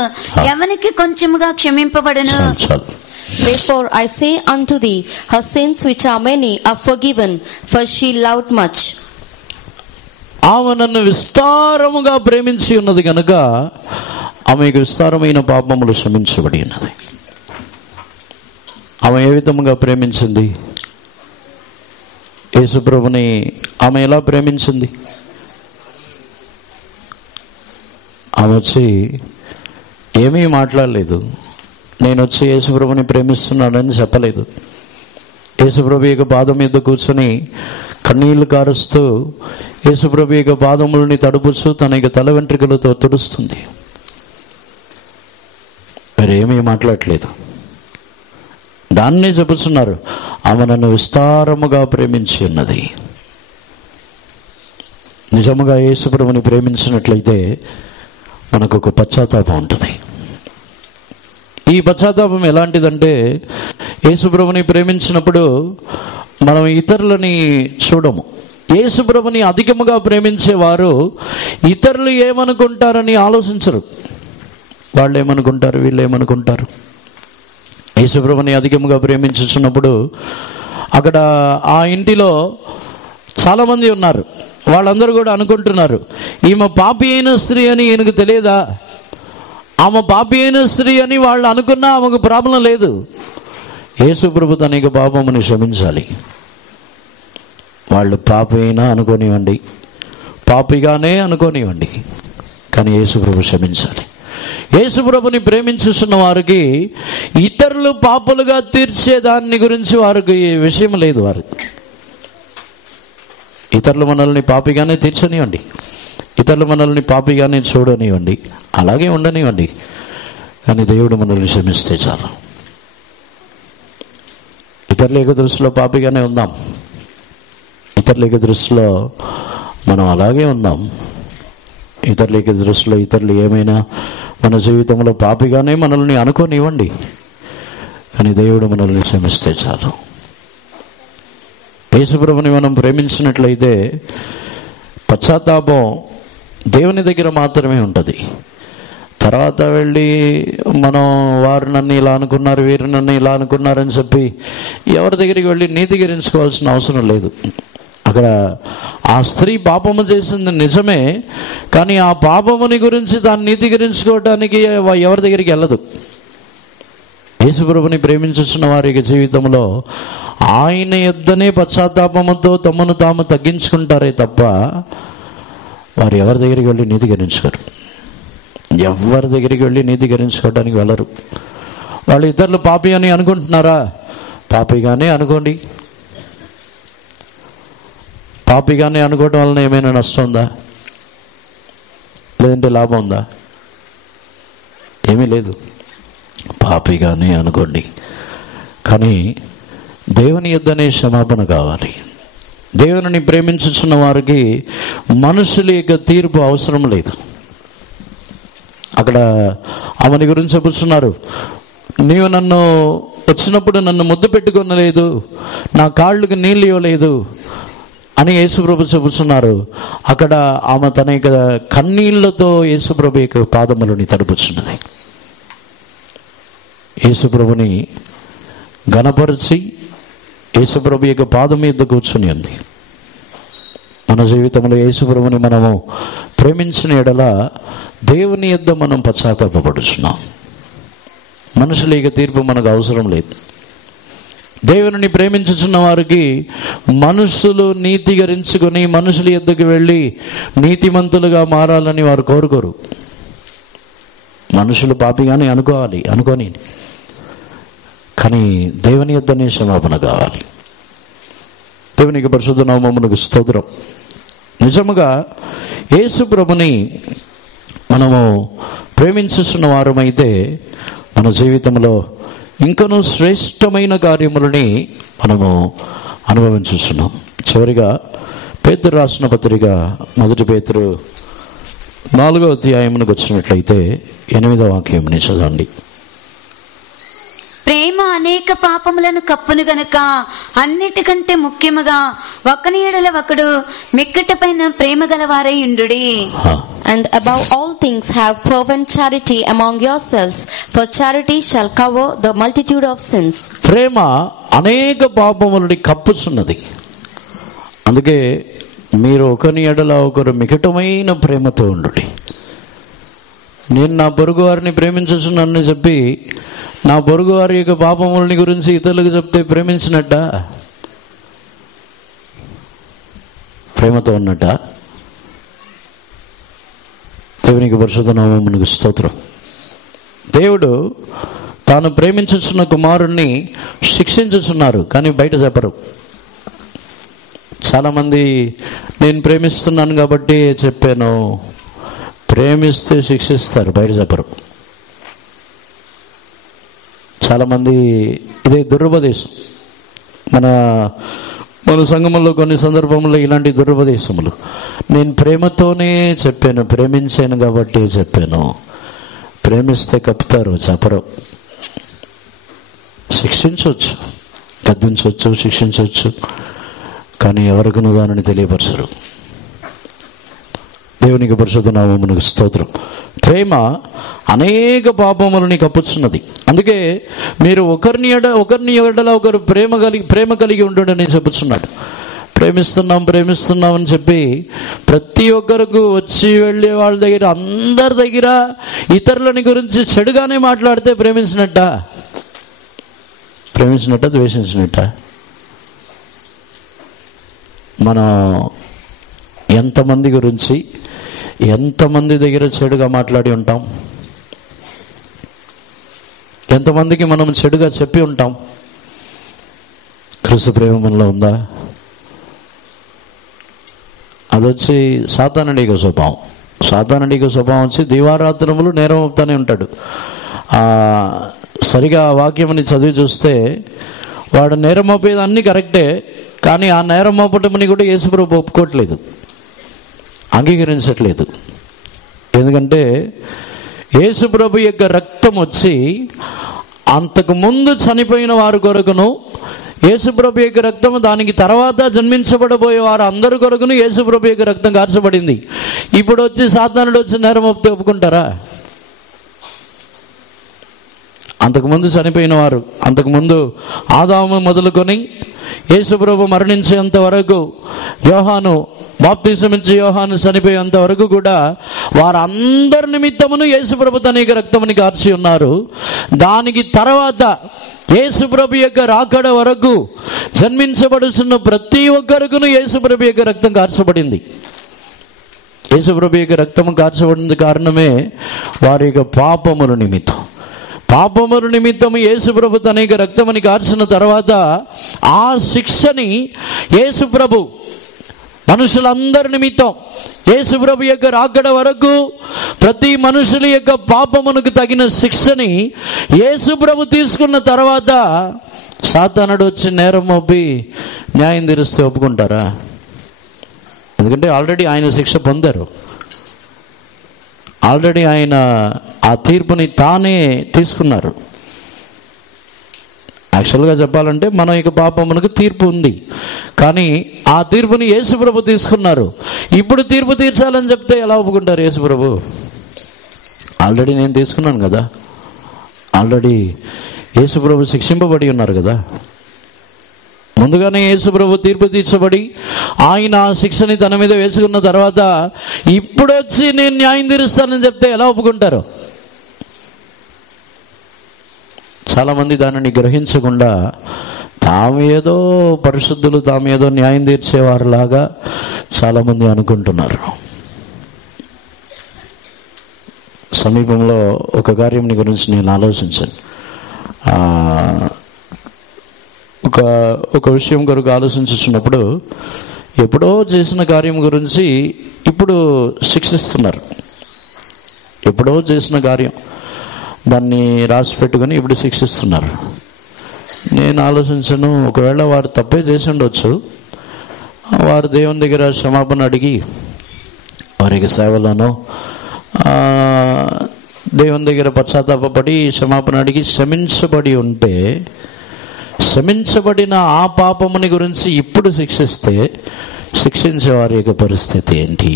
ఎవనికి కొంచెముగా క్షమింపబడును. Therefore I say unto thee, her sins which are many are forgiven, for she loved much. ఆమె నన్ను విస్తారముగా ప్రేమించి ఉన్నది కనుక ఆమెకు విస్తారమైన పాపములు క్షమించబడి ఉన్నది. ఆమె ఏ విధముగా ప్రేమించింది? యేసుప్రభుని ఆమె ఎలా ప్రేమించింది? ఆమె వచ్చి ఏమీ మాట్లాడలేదు. నేను వచ్చి యేసుప్రభుని ప్రేమిస్తున్నానని చెప్పలేదు. యేసుప్రభు యొక్క పాదం మీద కూర్చొని కన్నీళ్లు కారుస్తూ యేసుప్రభు యొక్క పాదములని తడుపుస్తూ తన యొక్క తల వెంట్రుకలతో తుడుస్తుంది. మరేమీ మాట్లాడలేదు. దాన్నే చెబుతున్నారు, ఆమె నన్ను విస్తారముగా ప్రేమించి ఉన్నది. నిజముగా యేసుప్రభుని ప్రేమించినట్లయితే మనకు ఒక పశ్చాత్తాపం ఉంటుంది. ఈ పశ్చాత్తాపం ఎలాంటిదంటే, యేసుప్రభుని ప్రేమించినప్పుడు మనం ఇతరులని చూడము. యేసుప్రభుని అధికముగా ప్రేమించేవారు ఇతరులు ఏమనుకుంటారని ఆలోచించరు. వాళ్ళు ఏమనుకుంటారు, వీళ్ళు ఏమనుకుంటారు. యేసుప్రభుని అధికముగా ప్రేమించుతున్నప్పుడు అక్కడ ఆ ఇంటిలో చాలామంది ఉన్నారు. వాళ్ళందరూ కూడా అనుకుంటున్నారు, ఈమె పాపి అయిన స్త్రీ అని ఈయనకు తెలియదా? ఆమె పాపి అయిన స్త్రీ అని వాళ్ళు అనుకున్నా ఆమెకు ప్రాబ్లం లేదు. యేసుప్రభు తన యొక్క పాపముని క్షమించాలి. వాళ్ళు పాపి అయినా అనుకోనివ్వండి, పాపిగానే అనుకోనివ్వండి, కానీ యేసుప్రభు క్షమించాలి. యేసుప్రభుని ప్రేమించుతున్న వారికి ఇతరులు పాపులుగా తీర్చే దాన్ని గురించి వారికి విషయం లేదు. వారు ఇతరులు మనల్ని పాపిగానే తీర్చనివ్వండి, ఇతరులు మనల్ని పాపిగానే చూడనివ్వండి, అలాగే ఉండనివ్వండి, కానీ దేవుడు మనల్ని క్షమిస్తే చాలు. ఇతరుల యొక్క దృష్టిలో పాపిగానే ఉందాం, ఇతరుల యొక్క దృష్టిలో మనం అలాగే ఉందాం. ఇతరుల యొక్క దృష్టిలో ఇతరులు ఏమైనా మన జీవితంలో పాపిగానే మనల్ని అనుకోనివ్వండి, కానీ దేవుడు మనల్ని క్షమిస్తే చాలు. యేసుప్రభుని మనం ప్రేమించినట్లయితే పశ్చాత్తాపం దేవుని దగ్గర మాత్రమే ఉంటుంది. తర్వాత వెళ్ళి మనం వారు నన్ను ఇలా అనుకున్నారు, వీరు నన్ను ఇలా అనుకున్నారని చెప్పి ఎవరి దగ్గరికి వెళ్ళి నీతీకరించుకోవాల్సిన అవసరం లేదు. అక్కడ ఆ స్త్రీ పాపము చేసింది నిజమే, కానీ ఆ పాపముని గురించి దాన్ని నీతీకరించుకోవటానికి ఎవరి దగ్గరికి వెళ్ళదు. యేసుప్రభుని ప్రేమించుతున్న వారి జీవితంలో ఆయన యొద్దనే పశ్చాత్తాపముతో తమను తాము తగ్గించుకుంటారే తప్ప వారు ఎవరి దగ్గరికి వెళ్ళి నీతీకరించుకోరు. ఎవరి దగ్గరికి వెళ్ళి నీతీకరించుకోవడానికి వెళ్ళరు. వాళ్ళు ఇతరులు పాపి అని అనుకుంటున్నారా? పాపిగానే అనుకోండి. పాపిగానే అనుకోవడం వలన ఏమైనా నష్టం ఉందా? లేదంటే లాభం ఉందా? ఏమీ లేదు. పాపిగానే అనుకోండి, కానీ దేవుని యొద్దనే క్షమాపణ కావాలి. దేవుని ప్రేమించుచున్న వారికి మనుషుల యొక్క తీర్పు అవసరం లేదు. అక్కడ ఆమెని గురించి చెబుతున్నారు, నీవు నన్ను వచ్చినప్పుడు నన్ను ముద్దు పెట్టుకొనలేదు, నా కాళ్ళకు నీళ్ళు ఇవ్వలేదు అని యేసుప్రభు చెబుతున్నారు. అక్కడ ఆమె తన యొక్క కన్నీళ్లతో యేసుప్రభు యొక్క పాదములని తడుపుచున్నది. యేసుప్రభుని ఘనపరిచి యేసుప్రభు యొక్క పాదం మీద కూర్చుని ఉంది. మన జీవితంలో యేసుప్రభుని మనము ప్రేమించిన ఎడల దేవుని యొద్ద మనం పశ్చాత్తాపపడుచున్నాం. మనుషుల యొక్క తీర్పు మనకు అవసరం లేదు. దేవుని ప్రేమించుచున్న వారికి మనుషులు నీతిగరించుకొని మనుషుల యొద్దకు వెళ్ళి నీతిమంతులుగా మారాలని వారు కోరుకోరు. మనుషులు పాపిగానే అనుకోని, కానీ దేవుని యొద్దనే క్షమాపణ కావాలి. దేవునికి పరిశుద్ధ నామమునకు స్తోత్రం. నిజముగా యేసు ప్రభుని మనము ప్రేమించుతున్న వారమైతే మన జీవితంలో ఇంకనూ శ్రేష్టమైన కార్యములని మనము అనుభవించుతున్నాం. చివరిగా పేతురు రాసిన పత్రిక 1 పేతురు 4వ అధ్యాయమునకు వచ్చినట్లయితే 8వ వాక్యముని చదవండి. ప్రేమ అనేక పాపములను కప్పును గనుక అన్నిటికంటే ముఖ్యముగా ఒకని ఎడల ఒకడు మిక్కటపైన ప్రేమ గలవారై ఉండుడి. And above all things have fervent charity among yourselves, for charity shall cover the multitude of sins. ప్రేమ అనేక పాపములని కప్పుచున్నది. అందుకే మీరు ఒకని ఎడల ఒకరు మికటమైన ప్రేమతో ఉండుడి. నేను నా పొరుగు వారిని ప్రేమించుచున్నానని చెప్పి నా పొరుగు వారి యొక్క పాపములని గురించి ఇతరులకు చెప్తే ప్రేమించినట్ట? ప్రేమతో ఉన్నట్ట? దేవునికి పరిశుద్ధ నామమునకు స్తోత్రం. దేవుడు తాను ప్రేమించుచున్న కుమారుణ్ణి శిక్షించుచున్నారు, కానీ బయట చెప్పరు. చాలామంది నేను ప్రేమిస్తున్నాను కాబట్టి చెప్పాను. ప్రేమిస్తే శిక్షిస్తారు, బయట చెప్పరు. చాలామంది ఇదే దురుపదేశం. మన సంఘంలో కొన్ని సందర్భంలో ఇలాంటి దురుపదేశములు. నేను ప్రేమతోనే చెప్పాను, ప్రేమించాను కాబట్టి చెప్పాను. ప్రేమిస్తే కప్పుతారు, చెప్పరు. శిక్షించవచ్చు, గద్దించవచ్చు, శిక్షించవచ్చు, కానీ ఎవరికను దానిని తెలియపరచరు. దేవునికి పరిశుద్ధ నామమునకు స్తోత్రం. ప్రేమ అనేక పాపములని కప్పుచున్నది. అందుకే మీరు ఒకరిని ఎడల ఒకరు ప్రేమ కలిగి ఉండుడని చెప్పుచున్నాడు. ప్రేమిస్తున్నాం అని చెప్పి ప్రతి ఒక్కరికి వచ్చి వెళ్ళే వాళ్ళ దగ్గర, అందరి దగ్గర ఇతరులని గురించి చెడుగానే మాట్లాడితే ప్రేమించినట్ట, ద్వేషించినట్ట? మనం ఎంతమంది గురించి, ఎంతమంది దగ్గర చెడుగా మాట్లాడి ఉంటాం? ఎంతమందికి మనం చెడుగా చెప్పి ఉంటాం? క్రీస్తు ప్రేమ మనలో ఉందా? అదొచ్చి సాతానుడికి స్వభావం. సాతానుడికి స్వభావం వచ్చి దీవారాత్రములు నేరం మోపుతానే ఉంటాడు. సరిగా వాక్యమని చదివి చూస్తే వాడు నేరం మోపేది అన్నీ కరెక్టే, కానీ ఆ నేరం మోపటమని కూడా యేసుప్రభు ఒప్పుకోవట్లేదు, అంగీకరించట్లేదు. ఎందుకంటే యేసుప్రభు యొక్క రక్తం వచ్చి అంతకుముందు చనిపోయిన వారి కొరకును, యేసుప్రభు యొక్క రక్తం దానికి తర్వాత జన్మించబడబోయే వారు అందరి కొరకును యేసుప్రభు యొక్క రక్తం కార్చబడింది. ఇప్పుడు వచ్చి సాతానుడు వచ్చి నేరం మోపితే ఒప్పుకుంటారా? అంతకుముందు చనిపోయిన వారు, అంతకుముందు ఆదాము మొదలుకొని యేసుప్రభు మరణించేంత వరకు, యోహాను బాప్తిసమిచ్చి యోహాను చనిపోయేంత వరకు కూడా వారందరి నిమిత్తమును యేసుప్రభు తన యొక్క రక్తముని కార్చి ఉన్నారు. దానికి తర్వాత యేసుప్రభు యొక్క రాకడ వరకు జన్మించబడుతున్న ప్రతి ఒక్కరికును యేసుప్రభు యొక్క రక్తం కార్చబడింది. యేసుప్రభు యొక్క రక్తము కార్చబడింది కారణమే వారి యొక్క పాపముల నిమిత్తము యేసుప్రభు తన యొక్క రక్తముని కార్చిన తర్వాత ఆ శిక్షని యేసుప్రభు మనుషులందరి నిమిత్తం, యేసుప్రభు యొక్క రాకడ వరకు ప్రతి మనుషుల యొక్క పాపమునకు తగిన శిక్షని యేసుప్రభు తీసుకున్న తర్వాత సాతానుడు వచ్చి నేరం మోపి న్యాయం తీరుస్తే ఒప్పుకుంటారా? ఎందుకంటే ఆల్రెడీ ఆయన శిక్ష పొందారు. ఆల్రెడీ ఆయన ఆ తీర్పుని తానే తీసుకున్నారు. యాక్చువల్గా చెప్పాలంటే మన యొక్క పాపమునకు తీర్పు ఉంది, కానీ ఆ తీర్పుని యేసుప్రభు తీసుకున్నారు. ఇప్పుడు తీర్పు తీర్చాలని చెప్తే ఎలా ఒప్పుకుంటారు యేసుప్రభు? ఆల్రెడీ నేను తీసుకున్నాను కదా, ఆల్రెడీ యేసుప్రభు శిక్షింపబడి ఉన్నారు కదా. ముందుగానే యేసుప్రభు తీర్పు తీర్చబడి ఆయన ఆ శిక్షని తన మీద వేసుకున్న తర్వాత ఇప్పుడు వచ్చి నేను న్యాయం తీరుస్తానని చెప్తే ఎలా ఒప్పుకుంటారు? చాలామంది దానిని గ్రహించకుండా తాము ఏదో పరిశుద్ధులు, తాము ఏదో న్యాయం తీర్చేవారులాగా చాలామంది అనుకుంటున్నారు. సమీపంలో ఒక కార్యం గురించి నేను ఆలోచించాను. ఒక విషయం కొరకు ఆలోచించుతున్నప్పుడు ఎప్పుడో చేసిన కార్యం గురించి ఇప్పుడు శిక్షిస్తున్నారు. ఎప్పుడో చేసిన కార్యం దాన్ని రాసి పెట్టుకొని ఇప్పుడు శిక్షిస్తున్నారు. నేను ఆలోచించను, ఒకవేళ వారు తప్పే చేసి ఉండొచ్చు, వారు దేవుని దగ్గర క్షమాపణ అడిగి వారికి సేవలోనో దేవుని దగ్గర పశ్చాత్తాపడి క్షమాపణ అడిగి క్షమించబడి ఉంటే, క్షమించబడిన ఆ పాపముని గురించి ఇప్పుడు శిక్షిస్తే శిక్షించే వారి యొక్క పరిస్థితి ఏంటి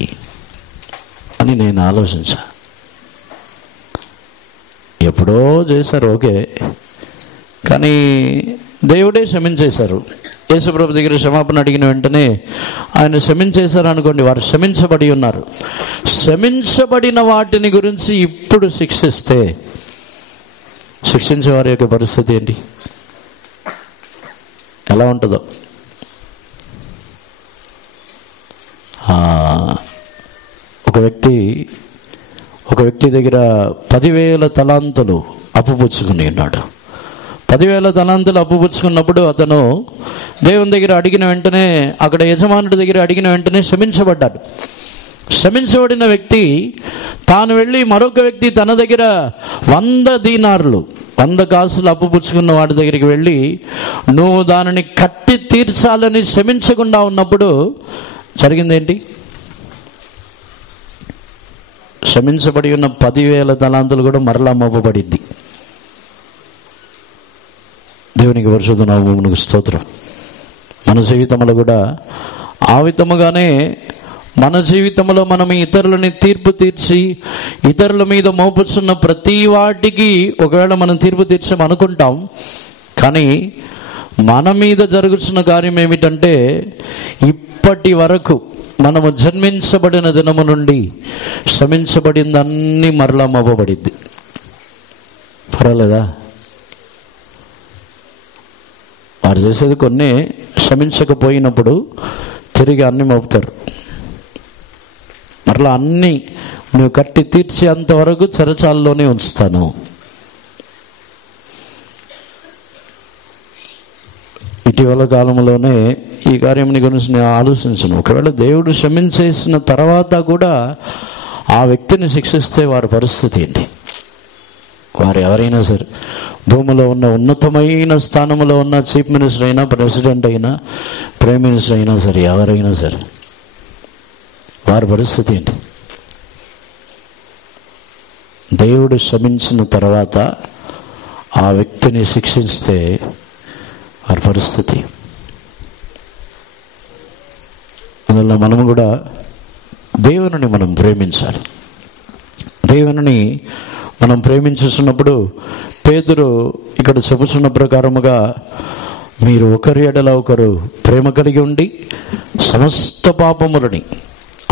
అని నేను ఆలోచించాను. ఎప్పుడో చేశారు, ఓకే, కానీ దేవుడే క్షమించేశారు. యేసుప్రభు దగ్గర క్షమాపణ అడిగిన వెంటనే ఆయన క్షమించేశారు అనుకోండి, వారు క్షమించబడి ఉన్నారు. క్షమించబడిన వాటిని గురించి ఇప్పుడు శిక్షిస్తే శిక్షించే వారి యొక్క పరిస్థితి ఏంటి, ఎలా ఉంటుందో? ఒక వ్యక్తి దగ్గర 10,000 తలాంతులు అప్పు పుచ్చుకుని ఉన్నాడు. 10,000 తలాంతులు అప్పు పుచ్చుకున్నప్పుడు అతను దేవుని దగ్గర అడిగిన వెంటనే, అక్కడ యజమానుడి దగ్గర అడిగిన వెంటనే క్షమించబడ్డాడు. క్షమించబడిన వ్యక్తి తాను వెళ్ళి మరొక వ్యక్తి తన దగ్గర 100 దీనార్లు 100 కాసులు అప్పు పుచ్చుకున్న వాడి దగ్గరికి వెళ్ళి నువ్వు దానిని కట్టి తీర్చాలని క్షమించకుండా ఉన్నప్పుడు జరిగిందేంటి? క్షమించబడి ఉన్న 10,000 తలాంతులు కూడా మరలా మోపబడింది. దేవునికి పరిశుద్ధ నామమునకు స్తోత్రం. మన జీవితంలో కూడా ఆ విధముగానే మన జీవితంలో మనం ఇతరులని తీర్పు తీర్చి ఇతరుల మీద మోపుచున్న ప్రతి వాటికి ఒకవేళ మనం తీర్పు తీర్చామనుకుంటాం. కానీ మన మీద జరుగుతున్న కార్యం ఏమిటంటే, ఇప్పటి వరకు మనము జన్మించబడిన దినము నుండి క్షమించబడిందన్నీ మరలా మోపబడింది. పర్వాలేదా? వారు చేసేది కొన్ని, క్షమించకపోయినప్పుడు తిరిగి అన్ని మోపుతారు. మరలా అన్నీ నువ్వు కట్టి తీర్చేంతవరకు చెరచాల్లోనే ఉంచుతాను. ఇటీవల కాలంలోనే ఈ కార్యం గురించి నేను ఆలోచించను. ఒకవేళ దేవుడు క్షమించేసిన తర్వాత కూడా ఆ వ్యక్తిని శిక్షిస్తే వారి పరిస్థితి ఏంటి? వారు ఎవరైనా సరే, భూమిలో ఉన్న ఉన్నతమైన స్థానంలో ఉన్న చీఫ్ మినిస్టర్ అయినా, ప్రెసిడెంట్ అయినా, ప్రైమ్ మినిస్టర్ అయినా సరే, ఎవరైనా సరే, వారి పరిస్థితి ఏంటి? దేవుడు క్షమించిన తర్వాత ఆ వ్యక్తిని శిక్షిస్తే వారి పరిస్థితి. అందువల్ల మనము కూడా దేవుని మనం ప్రేమించాలి. దేవుని మనం ప్రేమించుతున్నప్పుడు పేతురు ఇక్కడ చెబుతున్న ప్రకారముగా మీరు ఒకరి ఎడల ఒకరు ప్రేమ కలిగి ఉండి సమస్త పాపములని,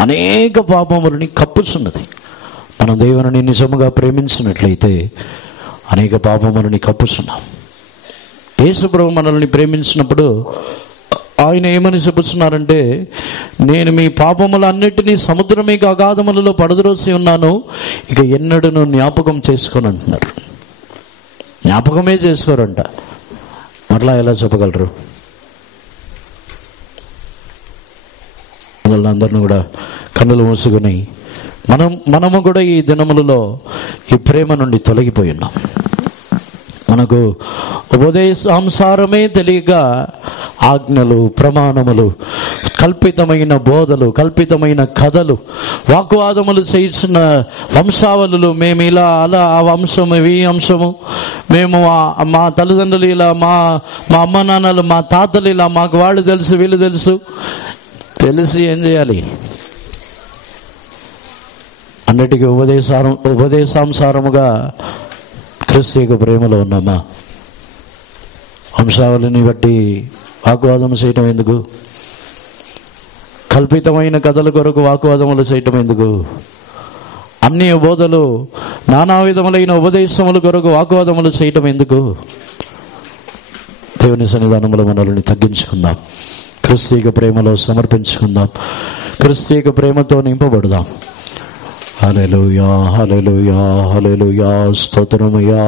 అనేక పాపములని కప్పుచున్నది. మనం దేవుని నిజముగా ప్రేమించినట్లయితే అనేక పాపములని కప్పుచున్నాం. యేసు ప్రభువు మనల్ని ప్రేమించినప్పుడు ఆయన ఏమని చెబుతున్నారంటే, నేను మీ పాపములన్నిటినీ సముద్రమేక అగాధములలో పడద్రోసి ఉన్నాను, ఇక ఎన్నడూ జ్ఞాపకం చేసుకొని అంటున్నారు. జ్ఞాపకమే చేసుకోరంట. మరలా ఎలా చెప్పగలరు? అందరిని కూడా కన్నులు మూసుకొని మనము కూడా ఈ దినములలో ఈ ప్రేమ నుండి తొలగిపోయి ఉన్నాం. మనకు ఉపదేశానుసారమే తెలియక ఆజ్ఞలు, ప్రమాణములు, కల్పితమైన బోధలు, కల్పితమైన కథలు, వాగ్వాదములు చేసిన వంశావళులు, మేము ఇలా అలా, ఆ వంశము ఈ అంశము, మేము మా తల్లిదండ్రులు ఇలా, మా అమ్మ నాన్నలు, మా తాతలు ఇలా, మాకు వాళ్ళు తెలుసు వీళ్ళు తెలుసు, తెలిసి ఏం చేయాలి? అన్నిటికీ ఉపదేశానుసారముగా క్రీస్తు యొక్క ప్రేమలో ఉన్నామా? వంశావళిని బట్టి వాగ్వాదం చేయటం ఎందుకు? కల్పితమైన కథల కొరకు వాగ్వాదములు చేయటం ఎందుకు? అన్ని బోధలు, నానా విధములైన ఉపదేశముల కొరకు వాగ్వాదములు చేయటం ఎందుకు? దేవుని సన్నిధానంలో మనల్ని తగ్గించుకుందాం, క్రీస్తు యొక్క ప్రేమలో సమర్పించుకుందాం, క్రీస్తు యొక్క ప్రేమతో నింపబడదాం. హల్లెలూయా, హల్లెలూయా, హల్లెలూయా, స్తోత్రమయ్యా.